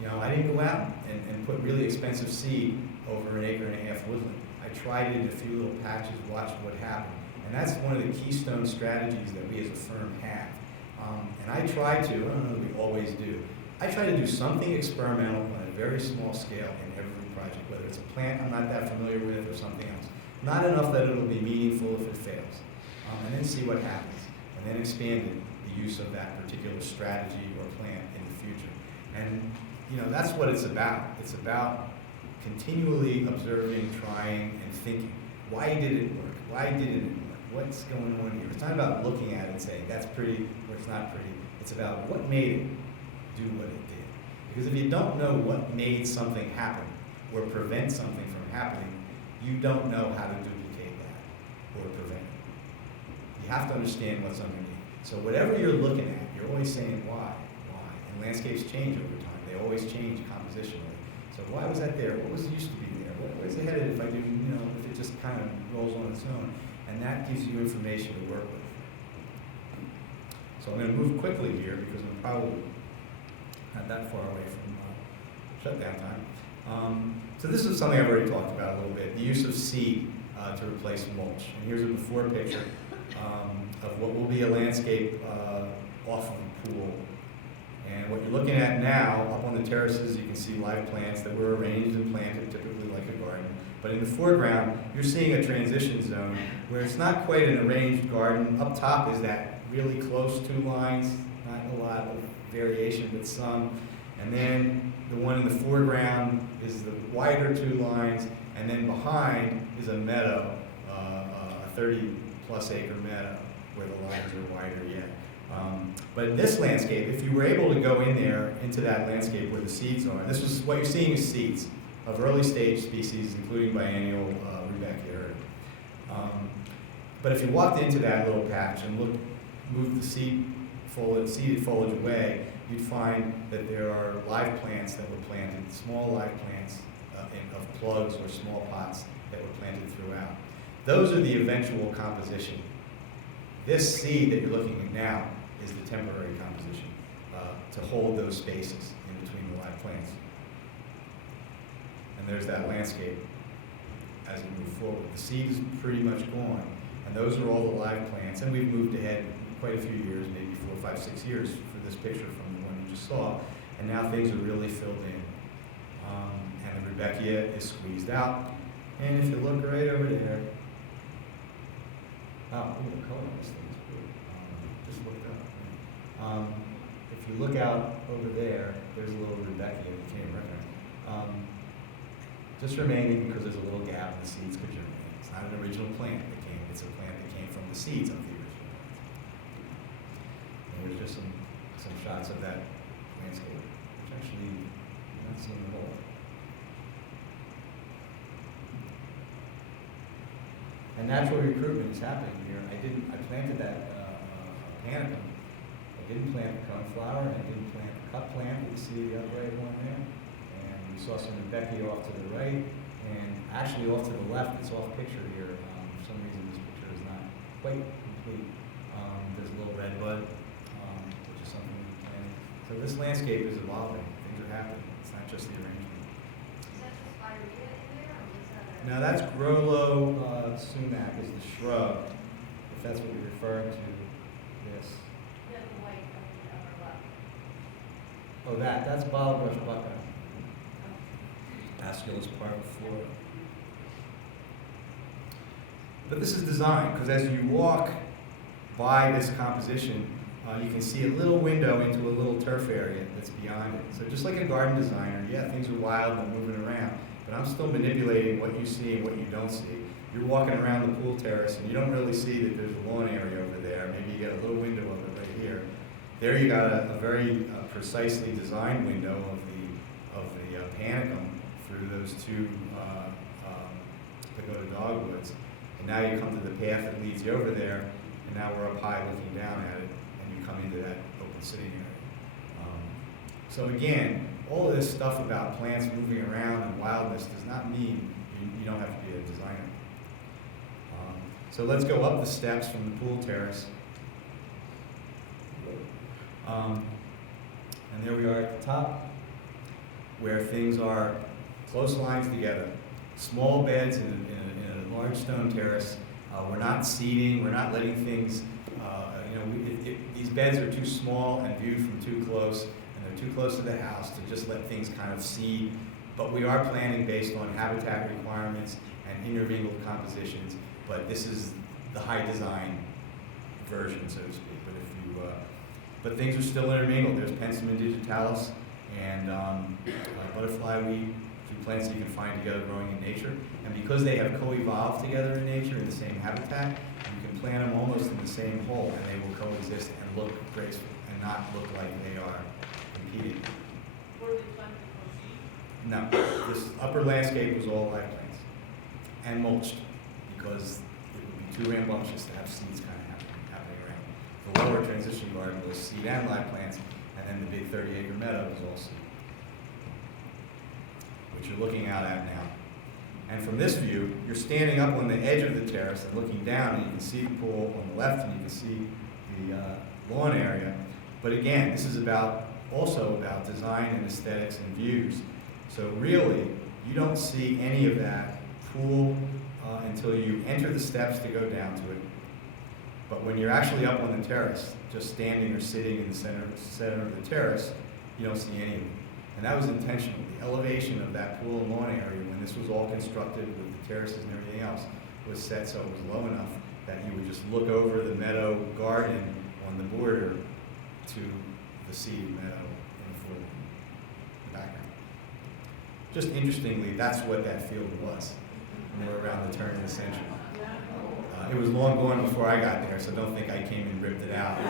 You know, I didn't go out and put really expensive seed over an acre and a half woodland. I tried it in a few little patches, watched what happened. And that's one of the keystone strategies that we as a firm have. And I try to, I don't know that we always do, I try to do something experimental on a very small scale in every project, whether it's a plant I'm not that familiar with or something else. Not enough that it'll be meaningful if it fails. And then see what happens. And then expand the use of that particular strategy or plant in the future. And you know, that's what it's about. It's about continually observing, trying, and thinking. Why did it work? Why didn't it work? What's going on here? It's not about looking at it and saying, that's pretty or it's not pretty. It's about what made it do what it did. Because if you don't know what made something happen or prevent something from happening, you don't know how to duplicate that or prevent it. You have to understand what's underneath. So whatever you're looking at, you're always saying why. And landscapes change over time. They always change compositionally. So why was that there? What was used to be there? Where's it headed if I do, you know, if it just kind of rolls on its own? And that gives you information to work with. So I'm going to move quickly here because I'm probably not that far away from shutdown time. So this is something I've already talked about a little bit, the use of seed to replace mulch. And here's a before picture of what will be a landscape off of a pool. And what you're looking at now, up on the terraces, you can see live plants that were arranged and planted, typically like a garden. But in the foreground, you're seeing a transition zone where it's not quite an arranged garden. Up top is that really close two lines, not a lot of variation, but some. And then the one in the foreground is the wider two lines, and then behind is a meadow, a 30-plus acre meadow, where the lines are wider yet. But in this landscape, if you were able to go in there, into that landscape where the seeds are, this is what you're seeing is seeds of early stage species, including biennial Rudbeckia. But if you walked into that little patch and moved the seeded foliage away, you'd find that there are live plants that were planted, small live plants of plugs or small pots that were planted throughout. Those are the eventual composition. This seed that you're looking at now is the temporary composition to hold those spaces in between the live plants. And there's that landscape as we move forward. The seed is pretty much gone, and those are all the live plants. And we've moved ahead quite a few years, maybe 4, 5, 6 years for this picture from the one you just saw. And now things are really filled in. And the Rudbeckia is squeezed out. And if you look right over there, the color of this thing is pretty. Just looked up. If you look out over there, there's a little Rudbeckia you can't recognize. Just remaining because there's a little gap and the seeds could germinate. It's not an original plant that came, it's a plant that came from the seeds of the original plant. And there's just some shots of that landscape, which actually you're not seeing at all. And natural recruitment is happening here. I planted that panicum. I didn't plant the coneflower, and I didn't plant the cut plant. You see the upright one there? And we saw some Rudbeckia off to the right, and actually off to the left, it's off picture here. For some reason this picture is not quite complete. There's a little red bud, which is something we planted. So this landscape is evolving. Things are happening. It's not just the arrangement. Now that's Grollo sumac is the shrub, if that's what you're referring to. Yes. The white of the upper left. Oh, that's bottle brush buckeye. Asculus parviflora. But this is designed because as you walk by this composition, you can see a little window into a little turf area that's beyond it. So just like a garden designer, yeah, things are wild and moving around. But I'm still manipulating what you see and what you don't see. You're walking around the pool terrace and you don't really see that there's a lawn area over there. Maybe you get a little window of it right here. There you got a very precisely designed window of the panicum through those two pagoda dogwoods. And now you come to the path that leads you over there, and now we're up high looking down at it, and you come into that open sitting area. So again, all of this stuff about plants moving around and wildness does not mean you don't have to be a designer. So let's go up the steps from the pool terrace. And there we are at the top. where things are close lines together, small beds in a large stone terrace. We're not seeding, we're not letting things, these beds are too small and viewed from too close, and they're too close to the house to just let things kind of seed. But we are planning based on habitat requirements and intermingled compositions, but this is the high design version, so to speak. But things are still intermingled. There's Penstemon digitalis and butterfly weed, two plants that you can find together growing in nature. And because they have co-evolved together in nature in the same habitat, you can plant them almost in the same hole, and they will coexist and look graceful and not look like they are competing. Were they planted for seed? No, this upper landscape was all live plants and mulched because it would be too rambunctious to have seeds kind of happening around. The lower transition garden was seed and live plants, and then the big 30-acre meadow was all seed, which you're looking out at now. And from this view, you're standing up on the edge of the terrace and looking down, and you can see the pool on the left, and you can see the lawn area. But again, this is also about design and aesthetics and views. So really, you don't see any of that pool until you enter the steps to go down to it. But when you're actually up on the terrace, just standing or sitting in the center of the terrace, you don't see any of it. And that was intentional. The elevation of that pool and lawn area, when this was all constructed with the terraces and everything else, was set so it was low enough that you would just look over the meadow garden on the border to the seed meadow in the background. Just interestingly, that's what that field was more around the turn of the century. It was long gone before I got there, so don't think I came and ripped it out.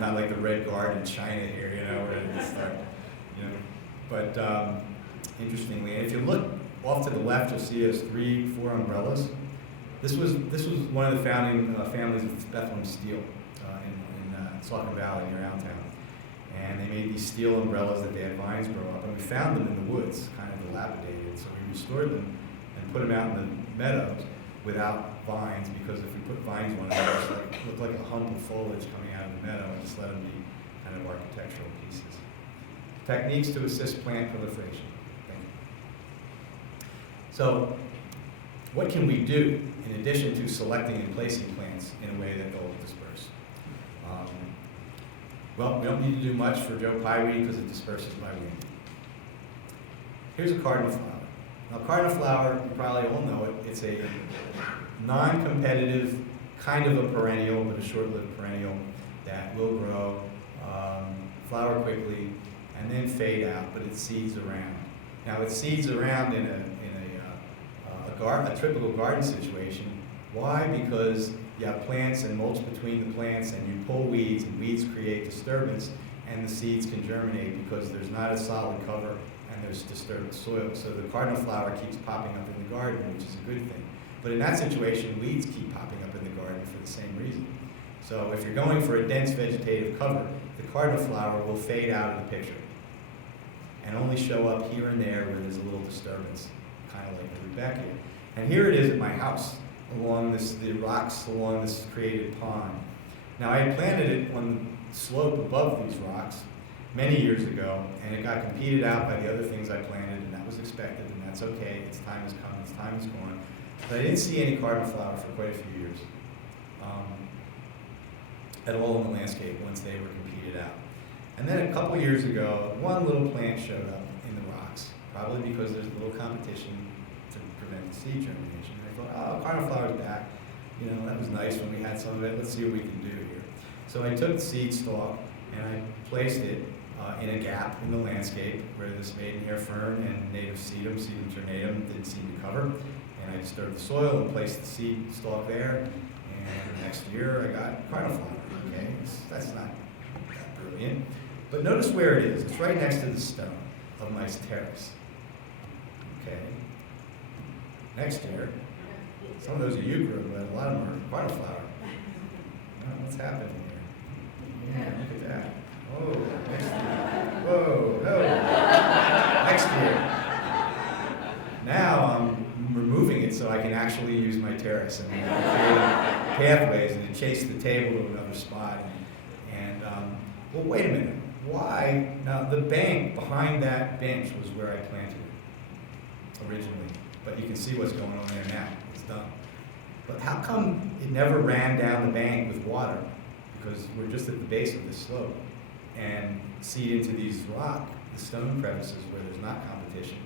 Not like the Red Guard in China here, ready to start. But interestingly, and if you look off to the left, you'll see there's 4 umbrellas. This was one of the founding families of Bethlehem Steel in Selective Valley near Allentown. And they made these steel umbrellas that they had vines grow up, and we found them in the woods, kind of dilapidated. So we restored them and put them out in the meadows without vines, because if we put vines on it, it would look like a hump of foliage coming out of the meadow, and just let them be kind of architectural pieces. Techniques to assist plant proliferation. Thank you. So, what can we do in addition to selecting and placing plants in a way that they'll disperse? Well, we don't need to do much for Joe Pyeweed because it disperses by wind. Here's a cardinal flower. Now, cardinal flower, you probably all know it. It's a non-competitive, kind of a perennial, but a short-lived perennial that will grow, flower quickly, and then fade out, but it seeds around. Now, it seeds around in a typical garden situation. Why? Because you have plants and mulch between the plants, and you pull weeds, and weeds create disturbance, and the seeds can germinate because there's not a solid cover and there's disturbed soil. So the cardinal flower keeps popping up in the garden, which is a good thing. But in that situation, weeds keep popping up in the garden for the same reason. So if you're going for a dense vegetative cover, the cardinal flower will fade out of the picture and only show up here and there where there's a little disturbance, kind of like the rudbeckia. And here it is at my house, along the rocks along this created pond. Now, I had planted it on the slope above these rocks many years ago, and it got competed out by the other things I planted, and that was expected, and that's okay. Its time has come, its time is gone. But I didn't see any cardinal flower for quite a few years at all in the landscape once they were competed out. And then a couple years ago, one little plant showed up in the rocks, probably because there's a little competition to prevent the seed germination. And I thought, oh, cardinal flower's back. That was nice when we had some of it. Let's see what we can do here. So I took the seed stalk and I placed it in a gap in the landscape where this maidenhair fern and native sedum ternatum didn't seem to cover. And I disturbed the soil and placed the seed stalk there. And next year I got cardinal flower. Okay, that's not that brilliant. But notice where it is. It's right next to the stone of my terrace. Okay. Next year, some of those are euchre, but a lot of them are cardinal flower. What's happening here? Yeah, look at that. Oh, next year. Whoa, no. Next year. Now I'm removing it so I can actually use my terrace and create pathways and to chase the table to another spot. And well, wait a minute. why, now the bank behind that bench was where I planted it originally, but you can see what's going on there now, it's done. But how come it never ran down the bank with water? Because we're just at the base of this slope and seed into these the stone crevices where there's not competition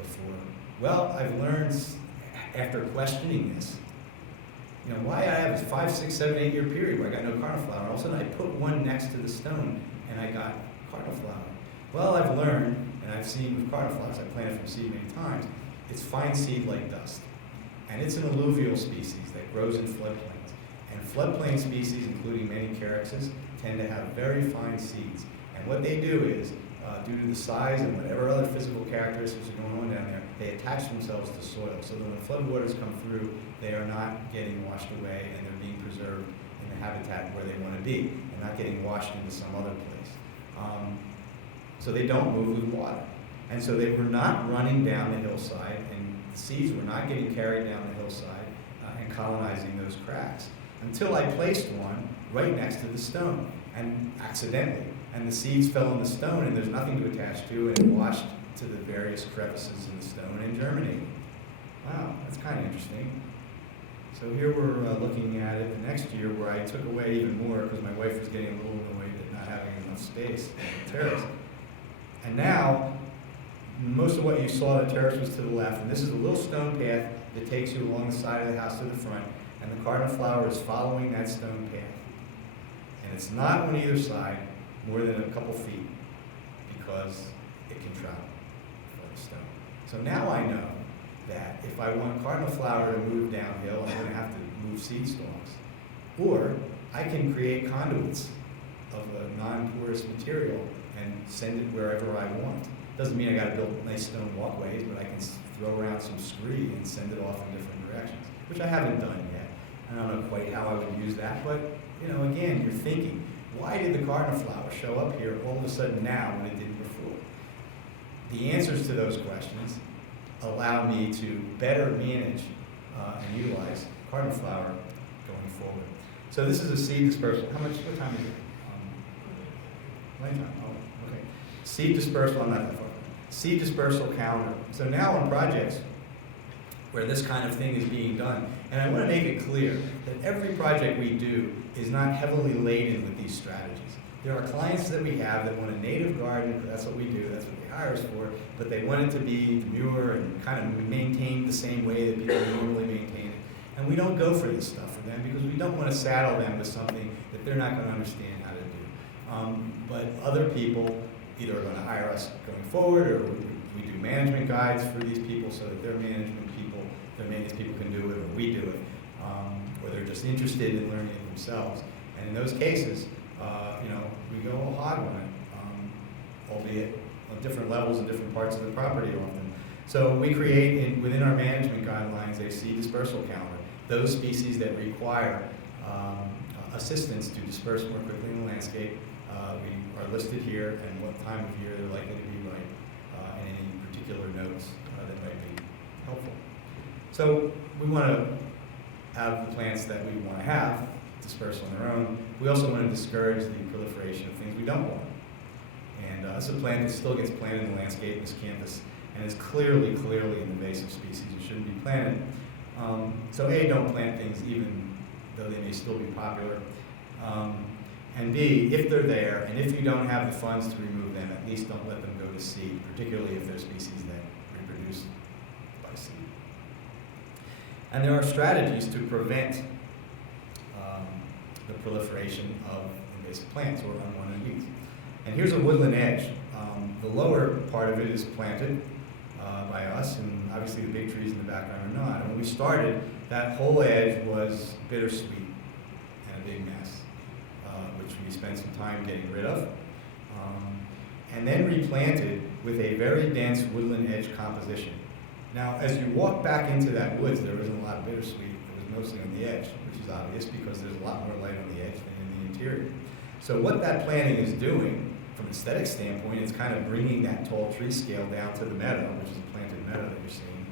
before. Well, I've learned after questioning this, you know, why I have a 5, 6, 7, 8 year period where I got no cardinal flower. All of a sudden I put one next to the stone and I got cardinal flower. Well, I've learned, and I've seen with cardinal flowers, I planted from seed many times, it's fine seed like dust. And it's an alluvial species that grows in floodplains. And floodplain species, including many caryxes, tend to have very fine seeds. And what they do is, due to the size and whatever other physical characteristics are going on down there, they attach themselves to soil. So that when floodwaters come through, they are not getting washed away and they're being preserved in the habitat where they want to be and not getting washed into some other place. So they don't move with water. And so they were not running down the hillside, and the seeds were not getting carried down the hillside and colonizing those cracks until I placed one right next to the stone, and accidentally. And the seeds fell on the stone and there's nothing to attach to, and it washed to the various crevices in the stone and germinated. Wow, that's kind of interesting. So here we're looking at it the next year where I took away even more because my wife was getting a little annoyed at not having enough space on the terrace. And now, most of what you saw, the terrace was to the left, and this is a little stone path that takes you along the side of the house to the front, and the cardinal flower is following that stone path. And it's not on either side more than a couple feet because it can travel for the stone. So now I know that if I want cardinal flower to move downhill, I'm going to have to move seed stalks. Or I can create conduits of a non-porous material and send it wherever I want. Doesn't mean I got to build nice stone walkways, but I can throw around some scree and send it off in different directions, which I haven't done yet. I don't know quite how I would use that, but you know, again, you're thinking, why did the cardinal flower show up here all of a sudden now when it didn't before? The answers to those questions allow me to better manage and utilize cardinal flower going forward. So this is a seed dispersal. What time is it? Nighttime. Oh, okay. Seed dispersal, I'm not that far. Seed dispersal calendar. So now on projects where this kind of thing is being done, and I want to make it clear that every project we do is not heavily laden with these strategies. There are clients that we have that want a native garden, that's what we do, that's what they hire us for, but they want it to be demure and kind of maintained the same way that people normally maintain it. And we don't go for this stuff for them because we don't want to saddle them with something that they're not going to understand how to do. But other people either are going to hire us going forward, or we do management guides for these people so that their maintenance people can do it, or we do it, or they're just interested in learning it themselves. And in those cases, we go all hog on it, albeit on different levels and different parts of the property often. So we create within our management guidelines a seed dispersal calendar. Those species that require assistance to disperse more quickly in the landscape, we are listed here, and what time of year they're likely to be right, and any particular notes that might be helpful. So we want to have the plants that we want to have disperse on their own. We also want to discourage the proliferation of things we don't want. And this is a plant that still gets planted in the landscape, this campus, and is clearly an invasive species. It shouldn't be planted. So A, don't plant things even though they may still be popular. And B, if they're there, and if you don't have the funds to remove them, at least don't let them go to seed, particularly if they're species that reproduce by seed. And there are strategies to prevent the proliferation of invasive plants or unwanted weeds. And here's a woodland edge. The lower part of it is planted by us, and obviously the big trees in the background are not. And when we started, that whole edge was bittersweet and a big mess, which we spent some time getting rid of. And then replanted with a very dense woodland edge composition. Now, as you walk back into that woods, there isn't a lot of bittersweet. It was mostly on the edge, which is obvious because there's a lot more light on the edge than in the interior. So what that planting is doing, from an aesthetic standpoint, it's kind of bringing that tall tree scale down to the meadow, which is a planted meadow that you're seeing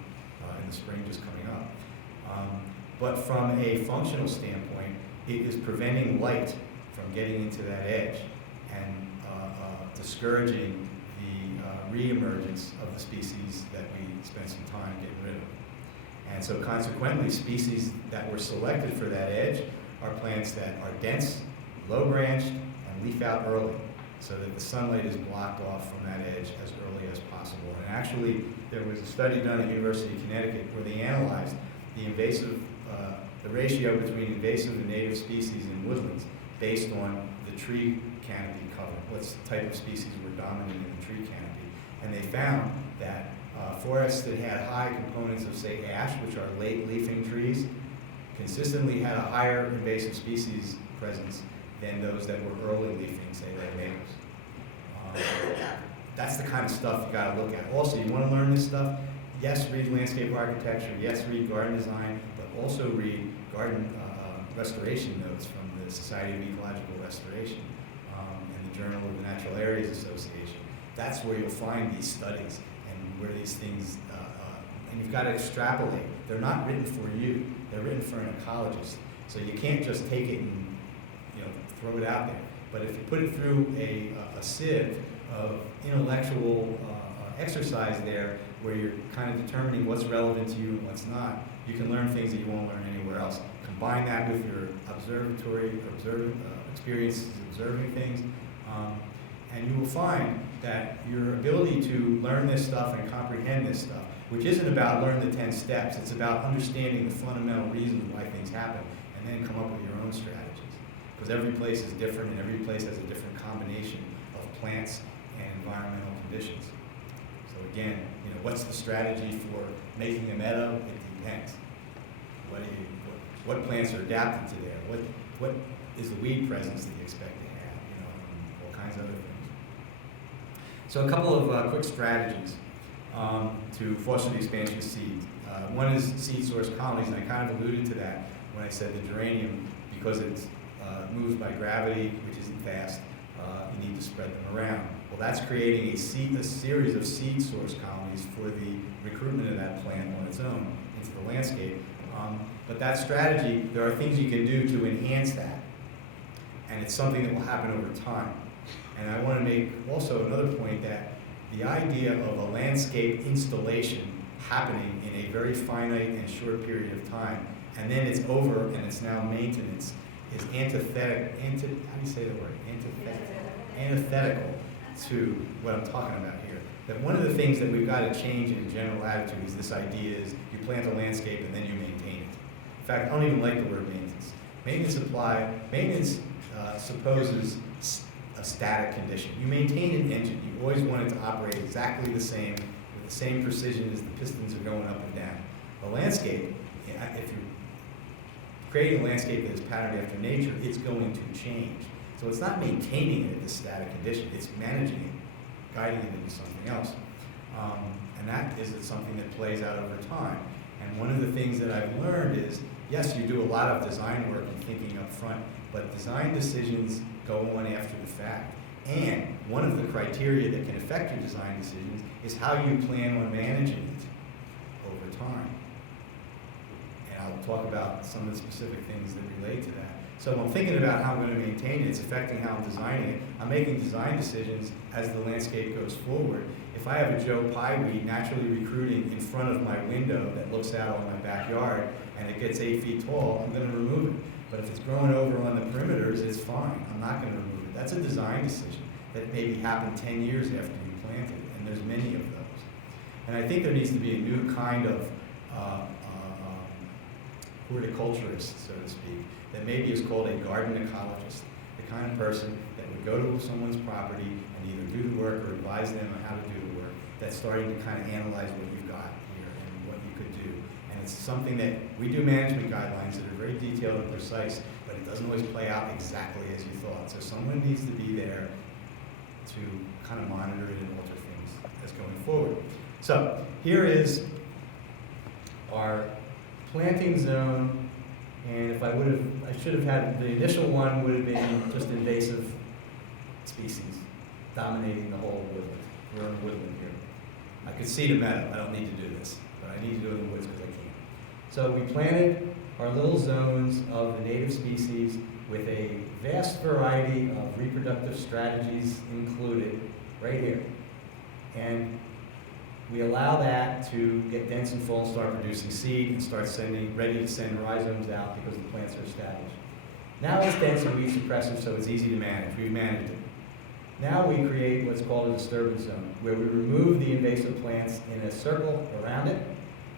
in the spring just coming up. But from a functional standpoint, it is preventing light from getting into that edge and discouraging the re-emergence of the species that we spent some time getting rid of. And so consequently, species that were selected for that edge are plants that are dense, low-branched, and leaf out early, so that the sunlight is blocked off from that edge as early as possible. And actually, there was a study done at University of Connecticut where they analyzed the the ratio between invasive and native species in woodlands based on the tree canopy cover, what type of species were dominant in the tree canopy. And they found that forests that had high components of, say, ash, which are late leafing trees, consistently had a higher invasive species presence than those that were early leafing, say, like maples. That's the kind of stuff you gotta look at. Also, you wanna learn this stuff? Yes, read landscape architecture, yes, read garden design, but also read garden restoration notes from the Society of Ecological Restoration and the Journal of the Natural Areas Association. That's where you'll find these studies and where these things, and you've got to extrapolate. They're not written for you, they're written for an ecologist. So you can't just take it and throw it out there. But if you put it through a sieve of intellectual exercise there, where you're kind of determining what's relevant to you and what's not, you can learn things that you won't learn anywhere else. Combine that with your experiences observing things, and you will find that your ability to learn this stuff and comprehend this stuff, which isn't about learn the 10 steps, it's about understanding the fundamental reasons why things happen, and then come up with your own strategies. Because every place is different, and every place has a different combination of plants and environmental conditions. So again, what's the strategy for making a meadow? It depends. What plants are adapted to there? What is the weed presence that you expect to have? And all kinds of other things. So a couple of quick strategies to foster the expansion of seeds. One is seed source colonies, and I kind of alluded to that when I said the geranium, because it moves by gravity, which isn't fast. You need to spread them around. Well, that's creating a series of seed source colonies for the recruitment of that plant on its own into the landscape. But that strategy, there are things you can do to enhance that. And it's something that will happen over time. And I want to make also another point that the idea of a landscape installation happening in a very finite and short period of time, and then it's over and it's now maintenance, is antithetical to what I'm talking about here. That one of the things that we've got to change in general attitude is this idea is you plant a landscape and then you maintain it. In fact, I don't even like the word maintenance. Maintenance supposes a static condition. You maintain an engine. You always want it to operate exactly the same, with the same precision as the pistons are going up and down. A landscape, if you're creating a landscape that is patterned after nature, it's going to change. So it's not maintaining it at this static condition, it's managing it, guiding it into something else. And that is something that plays out over time. And one of the things that I've learned is, yes, you do a lot of design work and thinking up front, but design decisions go on after the fact. And one of the criteria that can affect your design decisions is how you plan on managing it over time. And I'll talk about some of the specific things that relate to that. So when I'm thinking about how I'm going to maintain it, it's affecting how I'm designing it. I'm making design decisions as the landscape goes forward. If I have a Joe Pye weed naturally recruiting in front of my window that looks out on my backyard and it gets 8 feet tall, I'm going to remove it. But if it's growing over on the perimeters, it's fine. I'm not going to remove it. That's a design decision that maybe happened 10 years after you planted it, and there's many of those. And I think there needs to be a new kind of horticulturist, so to speak, that maybe is called a garden ecologist, the kind of person that would go to someone's property and either do the work or advise them on how to do the work, that's starting to kind of analyze what you've got here and what you could do. And it's something that we do management guidelines that are very detailed and precise, but it doesn't always play out exactly as you thought. So someone needs to be there to kind of monitor it and alter things as going forward. So here is our planting zone, and if I should have had, the initial one would have been just invasive species dominating the whole woodland. We're in woodland here. I could seed a meadow, I don't need to do this, but I need to do it in the woods because I can. So we planted our little zones of the native species with a vast variety of reproductive strategies included right here. And we allow that to get dense and full and start producing seed and start ready to send rhizomes out because the plants are established. Now it's dense and weed suppressive, so it's easy to manage. We've managed it. Now we create what's called a disturbance zone, where we remove the invasive plants in a circle around it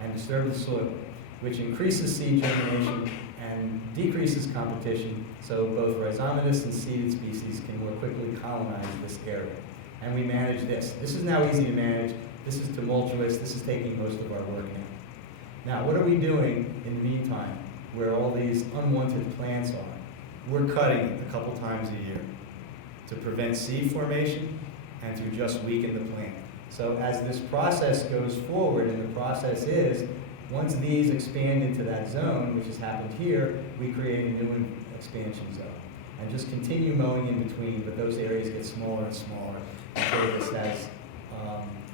and disturb the soil, which increases seed germination and decreases competition, so both rhizomatous and seeded species can more quickly colonize this area. And we manage this. This is now easy to manage. This is tumultuous. This is taking most of our work now. Now, what are we doing in the meantime, where all these unwanted plants are? We're cutting it a couple times a year to prevent seed formation and to just weaken the plant. So as this process goes forward, and the process is, once these expand into that zone, which has happened here, we create a new expansion zone. And just continue mowing in between, but those areas get smaller and smaller until this has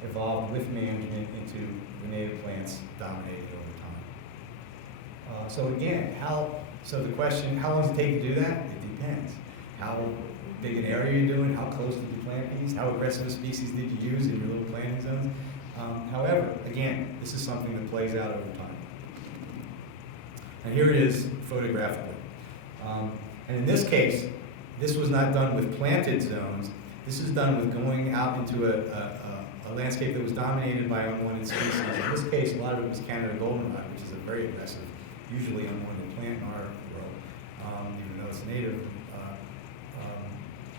evolved with management into the native plants dominating over time. So again, so the question, how long does it take to do that? It depends. How big an area you're doing, how close to the plant these, how aggressive a species did you use in your little planting zones. However, again, this is something that plays out over time. And here it is photographically. And in this case, this was not done with planted zones. This is done with going out into a landscape that was dominated by unwanted species. In this case, a lot of it was Canada goldenrod, which is a very aggressive, usually unwanted plant in our world, even though it's native.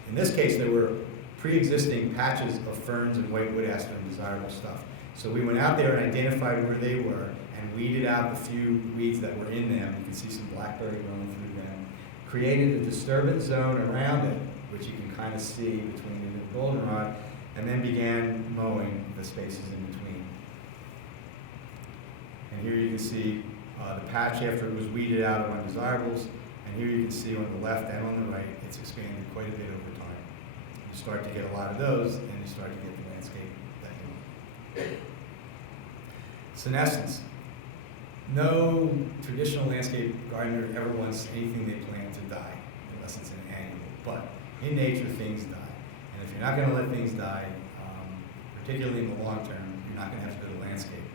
In this case, there were pre-existing patches of ferns and white wood aster and desirable stuff. So we went out there and identified where they were and weeded out the few weeds that were in them. You can see some blackberry growing through them. Created a disturbance zone around it, which you can kind of see between it and goldenrod, and then began mowing the spaces in between. And here you can see the patch after it was weeded out of undesirables, and here you can see on the left and on the right, it's expanded quite a bit over time. You start to get a lot of those, and you start to get the landscape that you want. Senescence. No traditional landscape gardener ever wants anything they plant to die, unless it's an annual. But in nature, things die. And if you're not going to let things die, particularly in the long term, you're not going to have to go to landscape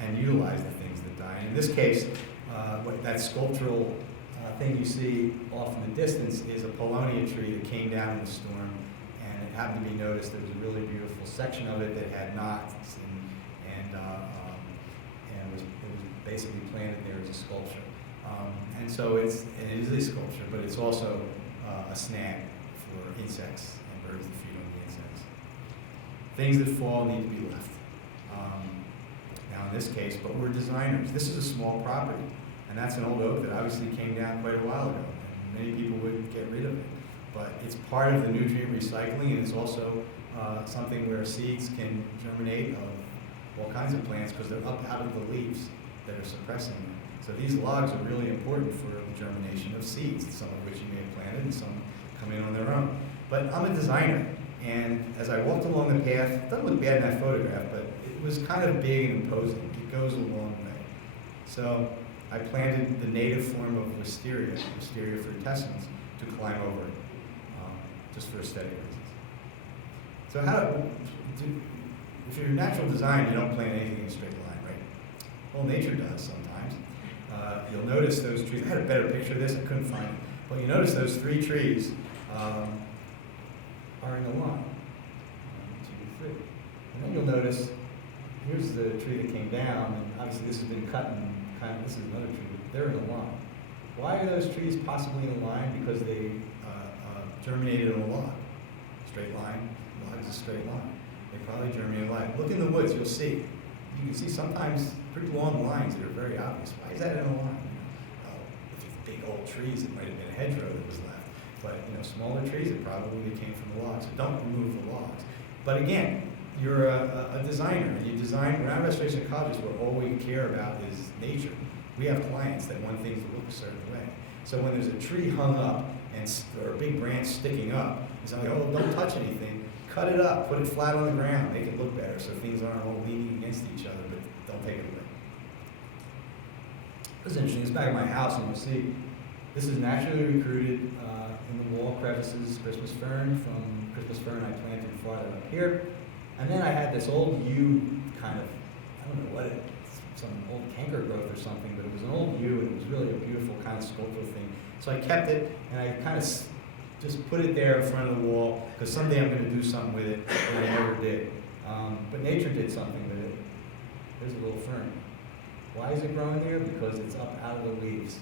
and utilize the things that die. And in this case, that sculptural thing you see off in the distance is a Pollinator tree that came down in the storm, and it happened to be noticed. There was a really beautiful section of it that had knots, and it was basically planted there as a sculpture. And so it is a sculpture, but it's also a snag for insects and birds that feed on the insects. Things that fall need to be left. Now in this case, but we're designers. This is a small property, and that's an old oak that obviously came down quite a while ago, and many people would get rid of it. But it's part of the nutrient recycling, and it's also something where seeds can germinate of all kinds of plants because they're up out of the leaves that are suppressing them. So these logs are really important for the germination of seeds, some of which you may have planted and some come in on their own. But I'm a designer, and as I walked along the path, it doesn't look bad in that photograph, but it was kind of big and imposing. It goes a long way. So I planted the native form of Wisteria frutescens, to climb over it, just for aesthetic reasons. So if you're natural design, you don't plant anything in a straight line, right? Well, nature does sometimes. You'll notice those trees. I had a better picture of this. I couldn't find it. Well, you notice those 3 trees are in a line. 1, 2, 3. And then you'll notice, here's the tree that came down, and obviously this has been cut and this is another tree, but they're in a line. Why are those trees possibly in a line? Because they germinated in a log. Straight line, log is a straight line. They probably germinated in a line. Look in the woods, you'll see. You can see sometimes pretty long lines that are very obvious. Why is that in a line? Oh, if it's big old trees, it might have been a hedgerow that was left. But smaller trees, it probably came from the logs. So don't remove the logs. But again, you're a designer, and you design. We're not restoration ecologists where all we care about is nature. We have clients that want things to look a certain way. So when there's a tree hung up or a big branch sticking up, it's not like, oh, don't touch anything. Cut it up, put it flat on the ground, make it look better so things aren't all leaning against each other, but don't take it away. It was interesting. It's back at my house, and you'll see This is naturally recruited in the wall crevices, Christmas fern. From Christmas fern I planted farther up here. And then I had this old yew kind of, I don't know what it is, some old canker growth or something, but it was an old yew and it was really a beautiful kind of sculptural thing. So I kept it and I kind of just put it there in front of the wall because someday I'm going to do something with it, and I never did. But nature did something with it. There's a little fern. Why is it growing there? Because it's up out of the leaves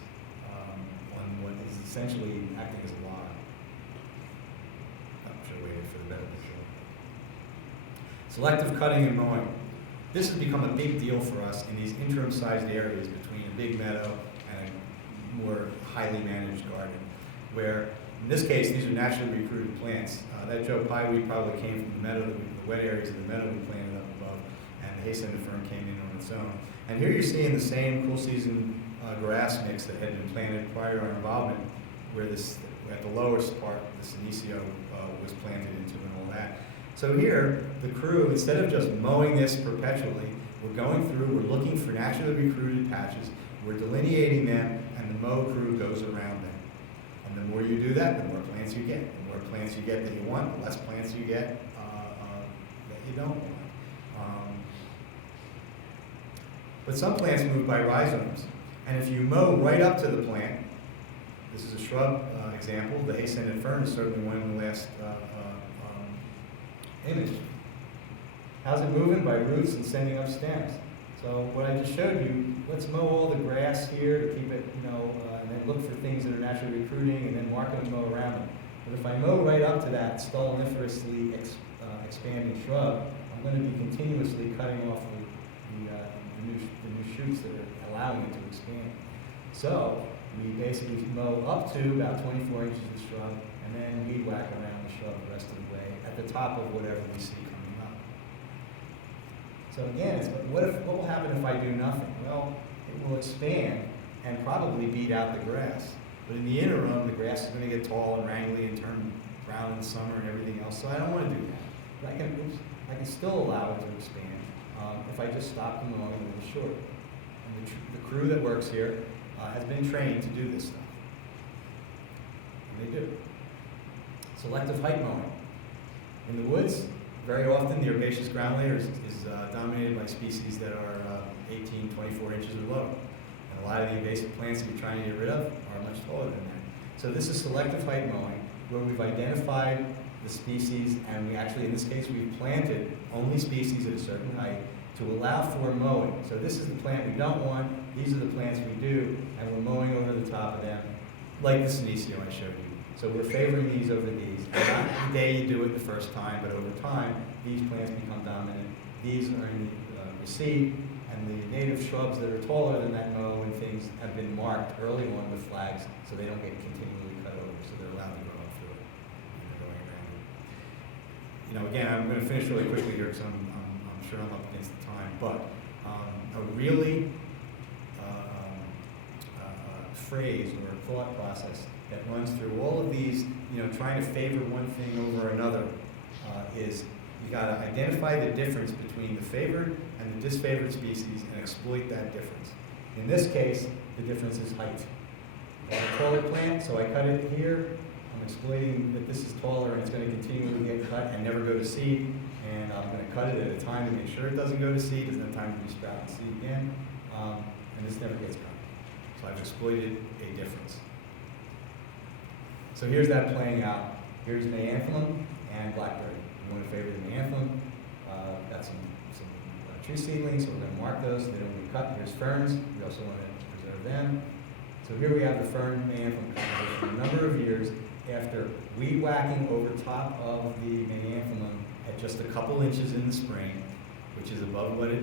on what is essentially acting as a log. I should have waited for the better picture. Selective cutting and mowing. This has become a big deal for us in these interim-sized areas between a big meadow and a more highly managed garden, where in this case, these are naturally recruited plants. That Joe Pye weed probably came from the meadow, the wet areas of the meadow we planted up above, and the hay-scented fern came in on its own. And here you're seeing the same cool season grass mix that had been planted prior to our involvement, where this, at the lowest part, the senecio was planted into and all that. So here, the crew, instead of just mowing this perpetually, we're going through, we're looking for naturally recruited patches, we're delineating them, and the mow crew goes around them. And the more you do that, the more plants you get. The more plants you get that you want, the less plants you get that you don't want. But some plants move by rhizomes. And if you mow right up to the plant, this is a shrub example, the hay-scented fern is certainly one in the last image. How's it moving? By roots and sending up stems. So what I just showed you, let's mow all the grass here to keep it, and then look for things that are naturally recruiting and then mark them and mow around them. But if I mow right up to that stoloniferously expanding shrub, I'm going to be continuously cutting off the new shoots that are allowing it to expand. So we basically mow up to about 24 inches of shrub and then weed whack around the shrub the rest of the way at the top of whatever we see coming up. So again, what will happen if I do nothing? Well, it will expand and probably beat out the grass. But in the interim, the grass is going to get tall and wrangly and turn brown in the summer and everything else. So I don't want to do that. But I can still allow it to expand if I just stop the mowing a little short. And the crew that works here has been trained to do this stuff. And they do. Selective height mowing. In the woods, very often the herbaceous ground layer is dominated by species that are 18, 24 inches or lower. And a lot of the invasive plants that you're trying to get rid of are much taller than that. So this is selective height mowing, where we've identified the species, and we actually, in this case, we've planted only species at a certain height to allow for mowing. So this is the plant we don't want, these are the plants we do, and we're mowing over the top of them, like the senecio I showed you. So we're favoring these over these. And not the day you do it the first time, but over time, these plants become dominant. These are in the recede, and the native shrubs that are taller than that mow and things have been marked early on with flags so they don't get continually cut over, so they're allowed to grow up through it. And they're going around it. Again, I'm going to finish really quickly here because I'm sure I'm up against the time, but a really phrase or a thought process that runs through all of these, trying to favor one thing over another, is you got to identify the difference between the favored and the disfavored species and exploit that difference. In this case, the difference is height. I have a taller plant, so I cut it here. I'm exploiting that this is taller and it's going to continually get cut and never go to seed. And I'm going to cut it at a time to make sure it doesn't go to seed, doesn't have time to resprout and seed again. And this never gets cut. So I've exploited a difference. So here's that playing out. Here's Mayanthemum and blackberry. We want to favor the Mayanthemum. Got some tree seedlings, so we're going to mark those so they don't get cut. Here's ferns. We also want to preserve them. So here we have the fern Mayanthemum composition. A number of years after weed whacking over top of the Mayanthemum at just a couple inches in the spring, which is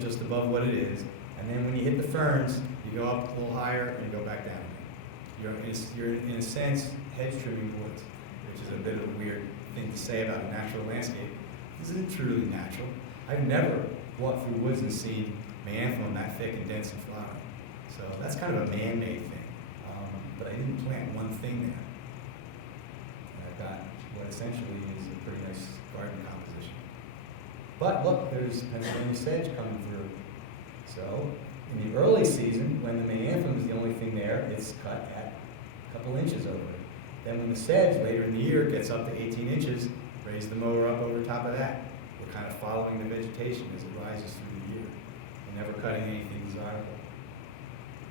just above what it is. And then when you hit the ferns, you go up a little higher and go back down. You're in a sense hedge trimming woods, which is a bit of a weird thing to say about a natural landscape. This isn't truly natural. I've never walked through woods and seen Mayanthemum that thick and dense and flowering. So that's kind of a man-made thing. But I didn't plant one thing there. And I've got what essentially is a pretty nice garden composition. But look, there's Pennsylvania sedge coming through. So in the early season, when the Mayanthemum is the only thing there, it's cut at a couple inches over it. Then when the sedge later in the year gets up to 18 inches, raise the mower up over top of that. We're kind of following the vegetation as it rises through the year. We're never cutting anything desirable.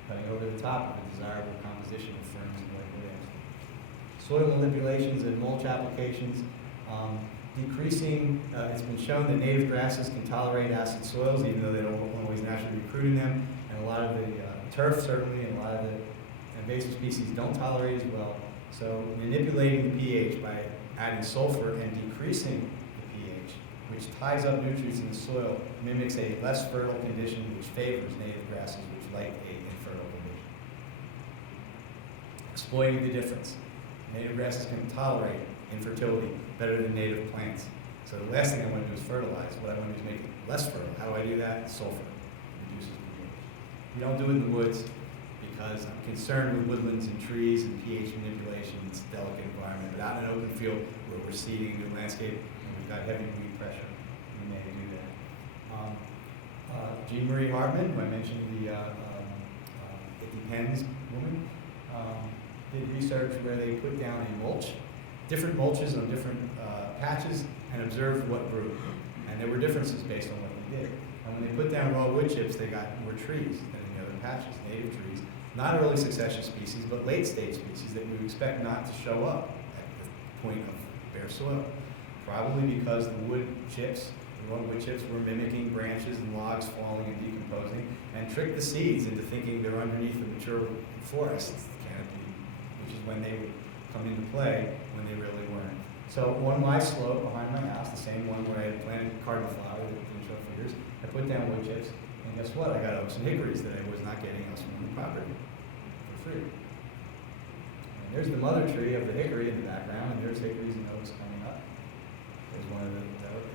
Cutting over the top of a desirable composition of ferns and white willows. Soil manipulations and mulch applications. Decreasing, it's been shown that native grasses can tolerate acid soils even though they don't always naturally recruit in them. And a lot of the turf certainly and a lot of the invasive species don't tolerate as well. So manipulating the pH by adding sulfur and decreasing the pH, which ties up nutrients in the soil, mimics a less fertile condition which favors native grasses which like a infertile condition. Exploiting the difference. Native grasses can tolerate infertility better than native plants. So the last thing I want to do is fertilize. What I want to do is make it less fertile. How do I do that? Sulfur. Reduces the pH. You don't do it in the woods because I'm concerned with woodlands and trees and pH manipulation. It's a delicate environment. But out in an open field where we're seeding a new landscape and we've got heavy weed pressure, we may do that. Jean Marie Hartman, who I mentioned the It Depends woman, did research where they put down a mulch, different mulches on different patches, and observed what grew. And there were differences based on what they did. And when they put down raw wood chips, they got more trees than in the other patches, native trees. Not early succession species, but late stage species that we would expect not to show up at the point of bare soil. Probably because the wood chips, the raw wood chips were mimicking branches and logs falling and decomposing, and tricked the seeds into thinking they're underneath the mature forest canopy, which is when they would come into play when they really weren't. So on my slope behind my house, the same one where I had planted cardinal flower that didn't show for years, I put down wood chips, and guess what? I got oaks and hickories that I was not getting elsewhere on the property for free. And there's the mother tree of the hickory in the background, and there's hickories and oaks coming up. There's one of the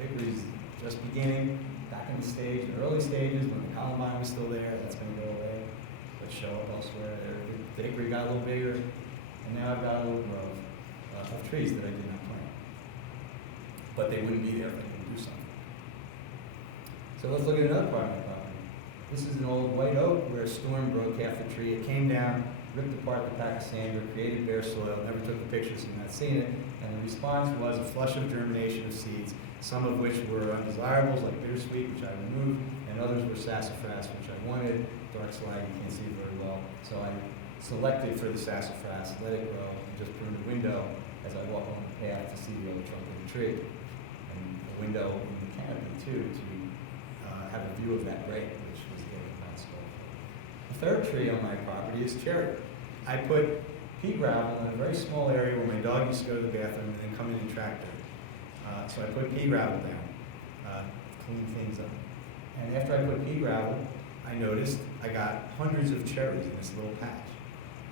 hickories just beginning, back in the stage, the early stages, when the columbine was still there. That's going to go away, but show up elsewhere. The hickory got a little bigger, and now I've got a little grove of trees that I did not plant. But they wouldn't be there if I didn't do something. So let's look at another part of my property. This is an old white oak where a storm broke half the tree. It came down, ripped apart the pachysandra, created bare soil. Never took the pictures, so you've not seen it. And the response was a flush of germination of seeds, some of which were undesirables, like bittersweet, which I removed, and others were sassafras, which I wanted. Dark slide, you can't see it very well. So I selected for the sassafras, let it grow, and just pruned the window as I walk on the path to see the other trunk of the tree. And the window in the canopy, too, to have a view of that break, which was the other scope. The third tree on my property is cherry. I put pea gravel in a very small area where my dog used to go to the bathroom and then come in and tractor. So I put pea gravel down to clean things up. And after I put pea gravel, I noticed I got hundreds of cherries in this little patch.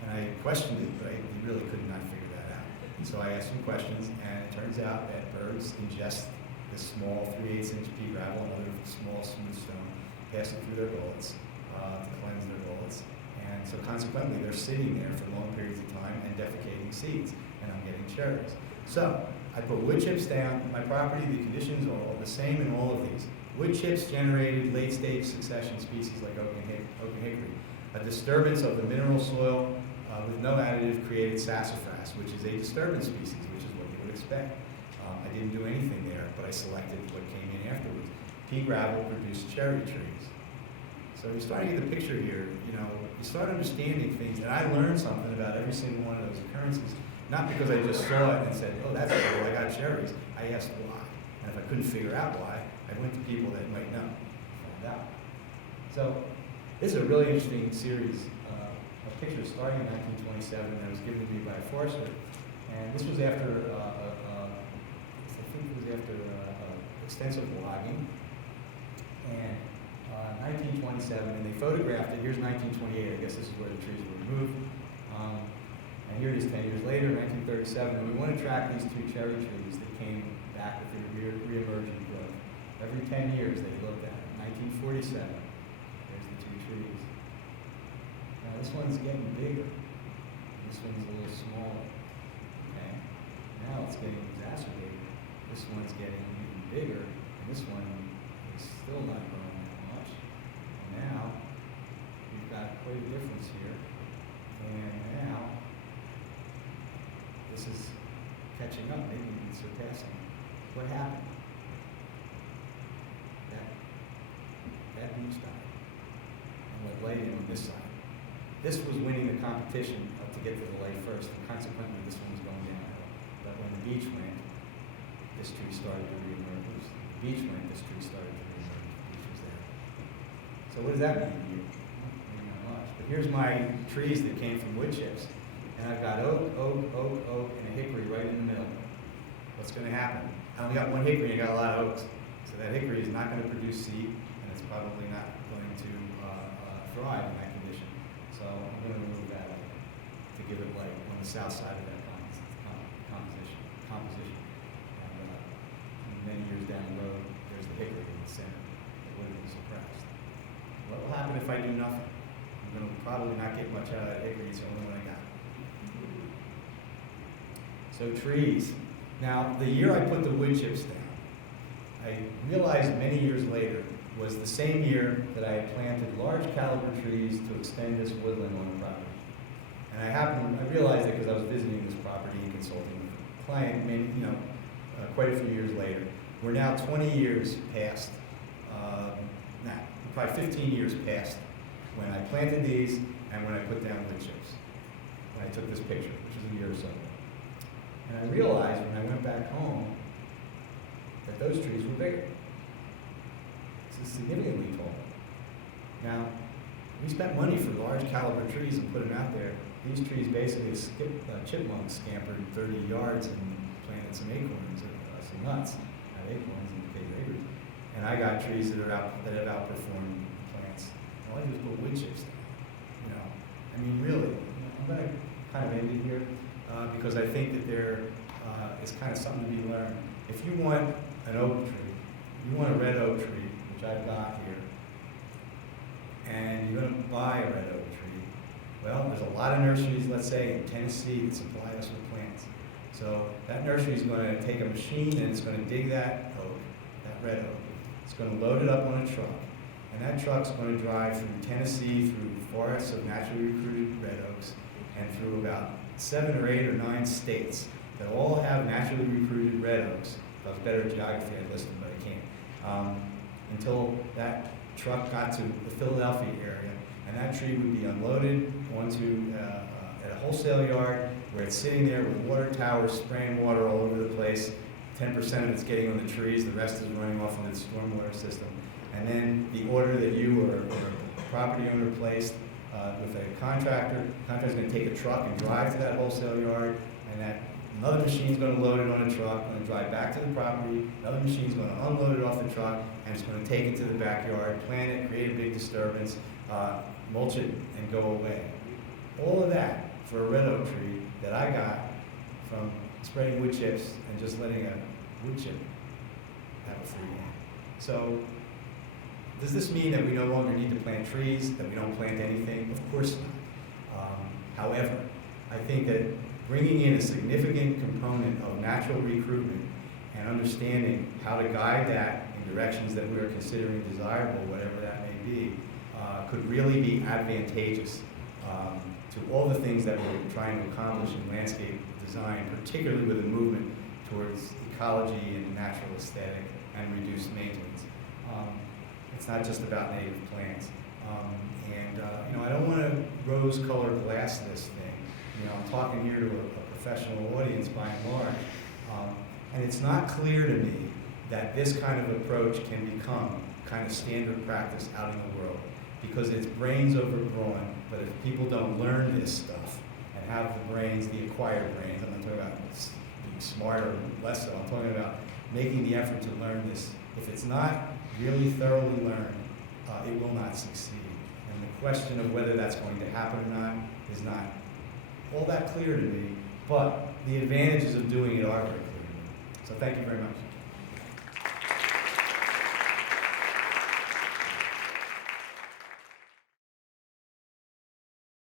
And I questioned it, but I really could not figure that out. And so I asked some questions, and it turns out that birds ingest this small 3/8-inch pea gravel and other small smooth stone, pass it through their bullets to cleanse their bullets. And so consequently, they're sitting there for long periods of time and defecating seeds, and I'm getting cherries. So I put wood chips down. My property, the conditions are all the same in all of these. Wood chips generated late-stage succession species like oak and hickory. A disturbance of the mineral soil with no additive created sassafras, which is a disturbance species, which is what you would expect. I didn't do anything there, but I selected what came in afterwards. Pea gravel produced cherry trees. So you're starting to get the picture here. You start understanding things, and I learned something about every single one of those occurrences, not because I just saw it and said, oh, that's cool, I got cherries. I asked why. And if I couldn't figure out why, I went to people that might know and found out. So this is a really interesting series of pictures starting in 1927 that was given to me by a forester. And this was after, I think it was after extensive logging. And 1927, and they photographed it. Here's 1928. I guess this is where the trees were removed. And here it is 10 years later, 1937. And we want to track these two cherry trees that came back with their re-emerging growth. Every 10 years they looked at it. 1947. There's the two trees. Now this one's getting bigger. This one's a little smaller. Okay. Now it's getting exacerbated. This one's getting even bigger, and this one is still not growing that much. And now we've got quite a difference here. And now up, maybe even surpassing. What happened? That beach died and went right in on this side. This was winning the competition to get to the light first, and consequently this one was going downhill. But when the beach went, this tree started to reemerge. The beach went, this tree started to reemerge. The beach was there. So what does that mean to you? Maybe not much. But here's my trees that came from wood chips. And I've got oak, and a hickory right in the middle. What's going to happen? I only got one hickory and I got a lot of oaks. So that hickory is not going to produce seed, and it's probably not going to thrive in that condition. So I'm going to remove that to give it light on the south side of that composition. And many years down the road, there's the hickory in the center that would have been suppressed. What will happen if I do nothing? I'm going to probably not get much out of that hickory. It's the only one I got. So trees. Now, the year I put the wood chips down, I realized many years later was the same year that I had planted large caliber trees to extend this woodland on the property. And I realized it because I was visiting this property and consulting with a client quite a few years later. We're now 20 years past, probably 15 years past when I planted these and when I put down wood chips. When I took this picture, which is a year or so ago. And I realized when I went back home that those trees were bigger. This is significantly taller. Now, we spent money for large caliber trees and put them out there. These trees basically chipmunks scampered 30 yards and planted some acorns, some nuts, not acorns in the case of acres. And I got trees that have outperformed plants. All I do is put wood chips down. I mean, really. I'm going to kind of end it here. Because I think that there is kind of something to be learned. If you want an oak tree, you want a red oak tree, which I've got here, and you're going to buy a red oak tree, well, there's a lot of nurseries, let's say, in Tennessee that supply us with plants. So that nursery is going to take a machine and it's going to dig that oak, that red oak. It's going to load it up on a truck, and that truck's going to drive through Tennessee, through forests of naturally recruited red oaks, and through about 7 or 8 or 9 states that all have naturally recruited red oaks. If I was better at geography, I'd list them, but I can't. Until that truck got to the Philadelphia area, and that tree would be unloaded onto at a wholesale yard where it's sitting there with water towers spraying water all over the place. 10% of it's getting on the trees, the rest is running off into the stormwater system. And then the order that you or a property owner placed with a contractor's going to take a truck and drive to that wholesale yard, and another machine's going to load it on a truck, going to drive back to the property, another machine's going to unload it off the truck, and it's going to take it to the backyard, plant it, create a big disturbance, mulch it, and go away. All of that for a red oak tree that I got from spraying wood chips and just letting a wood chip have a free hand. So, does this mean that we no longer need to plant trees, that we don't plant anything? Of course not. However, I think that bringing in a significant component of natural recruitment and understanding how to guide that in directions that we are considering desirable, whatever that may be, could really be advantageous to all the things that we're trying to accomplish in landscape design, particularly with a movement towards ecology and natural aesthetic and reduced maintenance. It's not just about native plants. I don't want to rose-colored glass this thing. I'm talking here to a professional audience by and large. And it's not clear to me that this kind of approach can become kind of standard practice out in the world, because it's brains overgrown. But if people don't learn this stuff and have the brains, the acquired brains, I'm not talking about being smarter or less so, I'm talking about making the effort to learn this. If it's not really thoroughly learned, it will not succeed. And the question of whether that's going to happen or not is not all that clear to me, but the advantages of doing it are very clear to me. So thank you very much.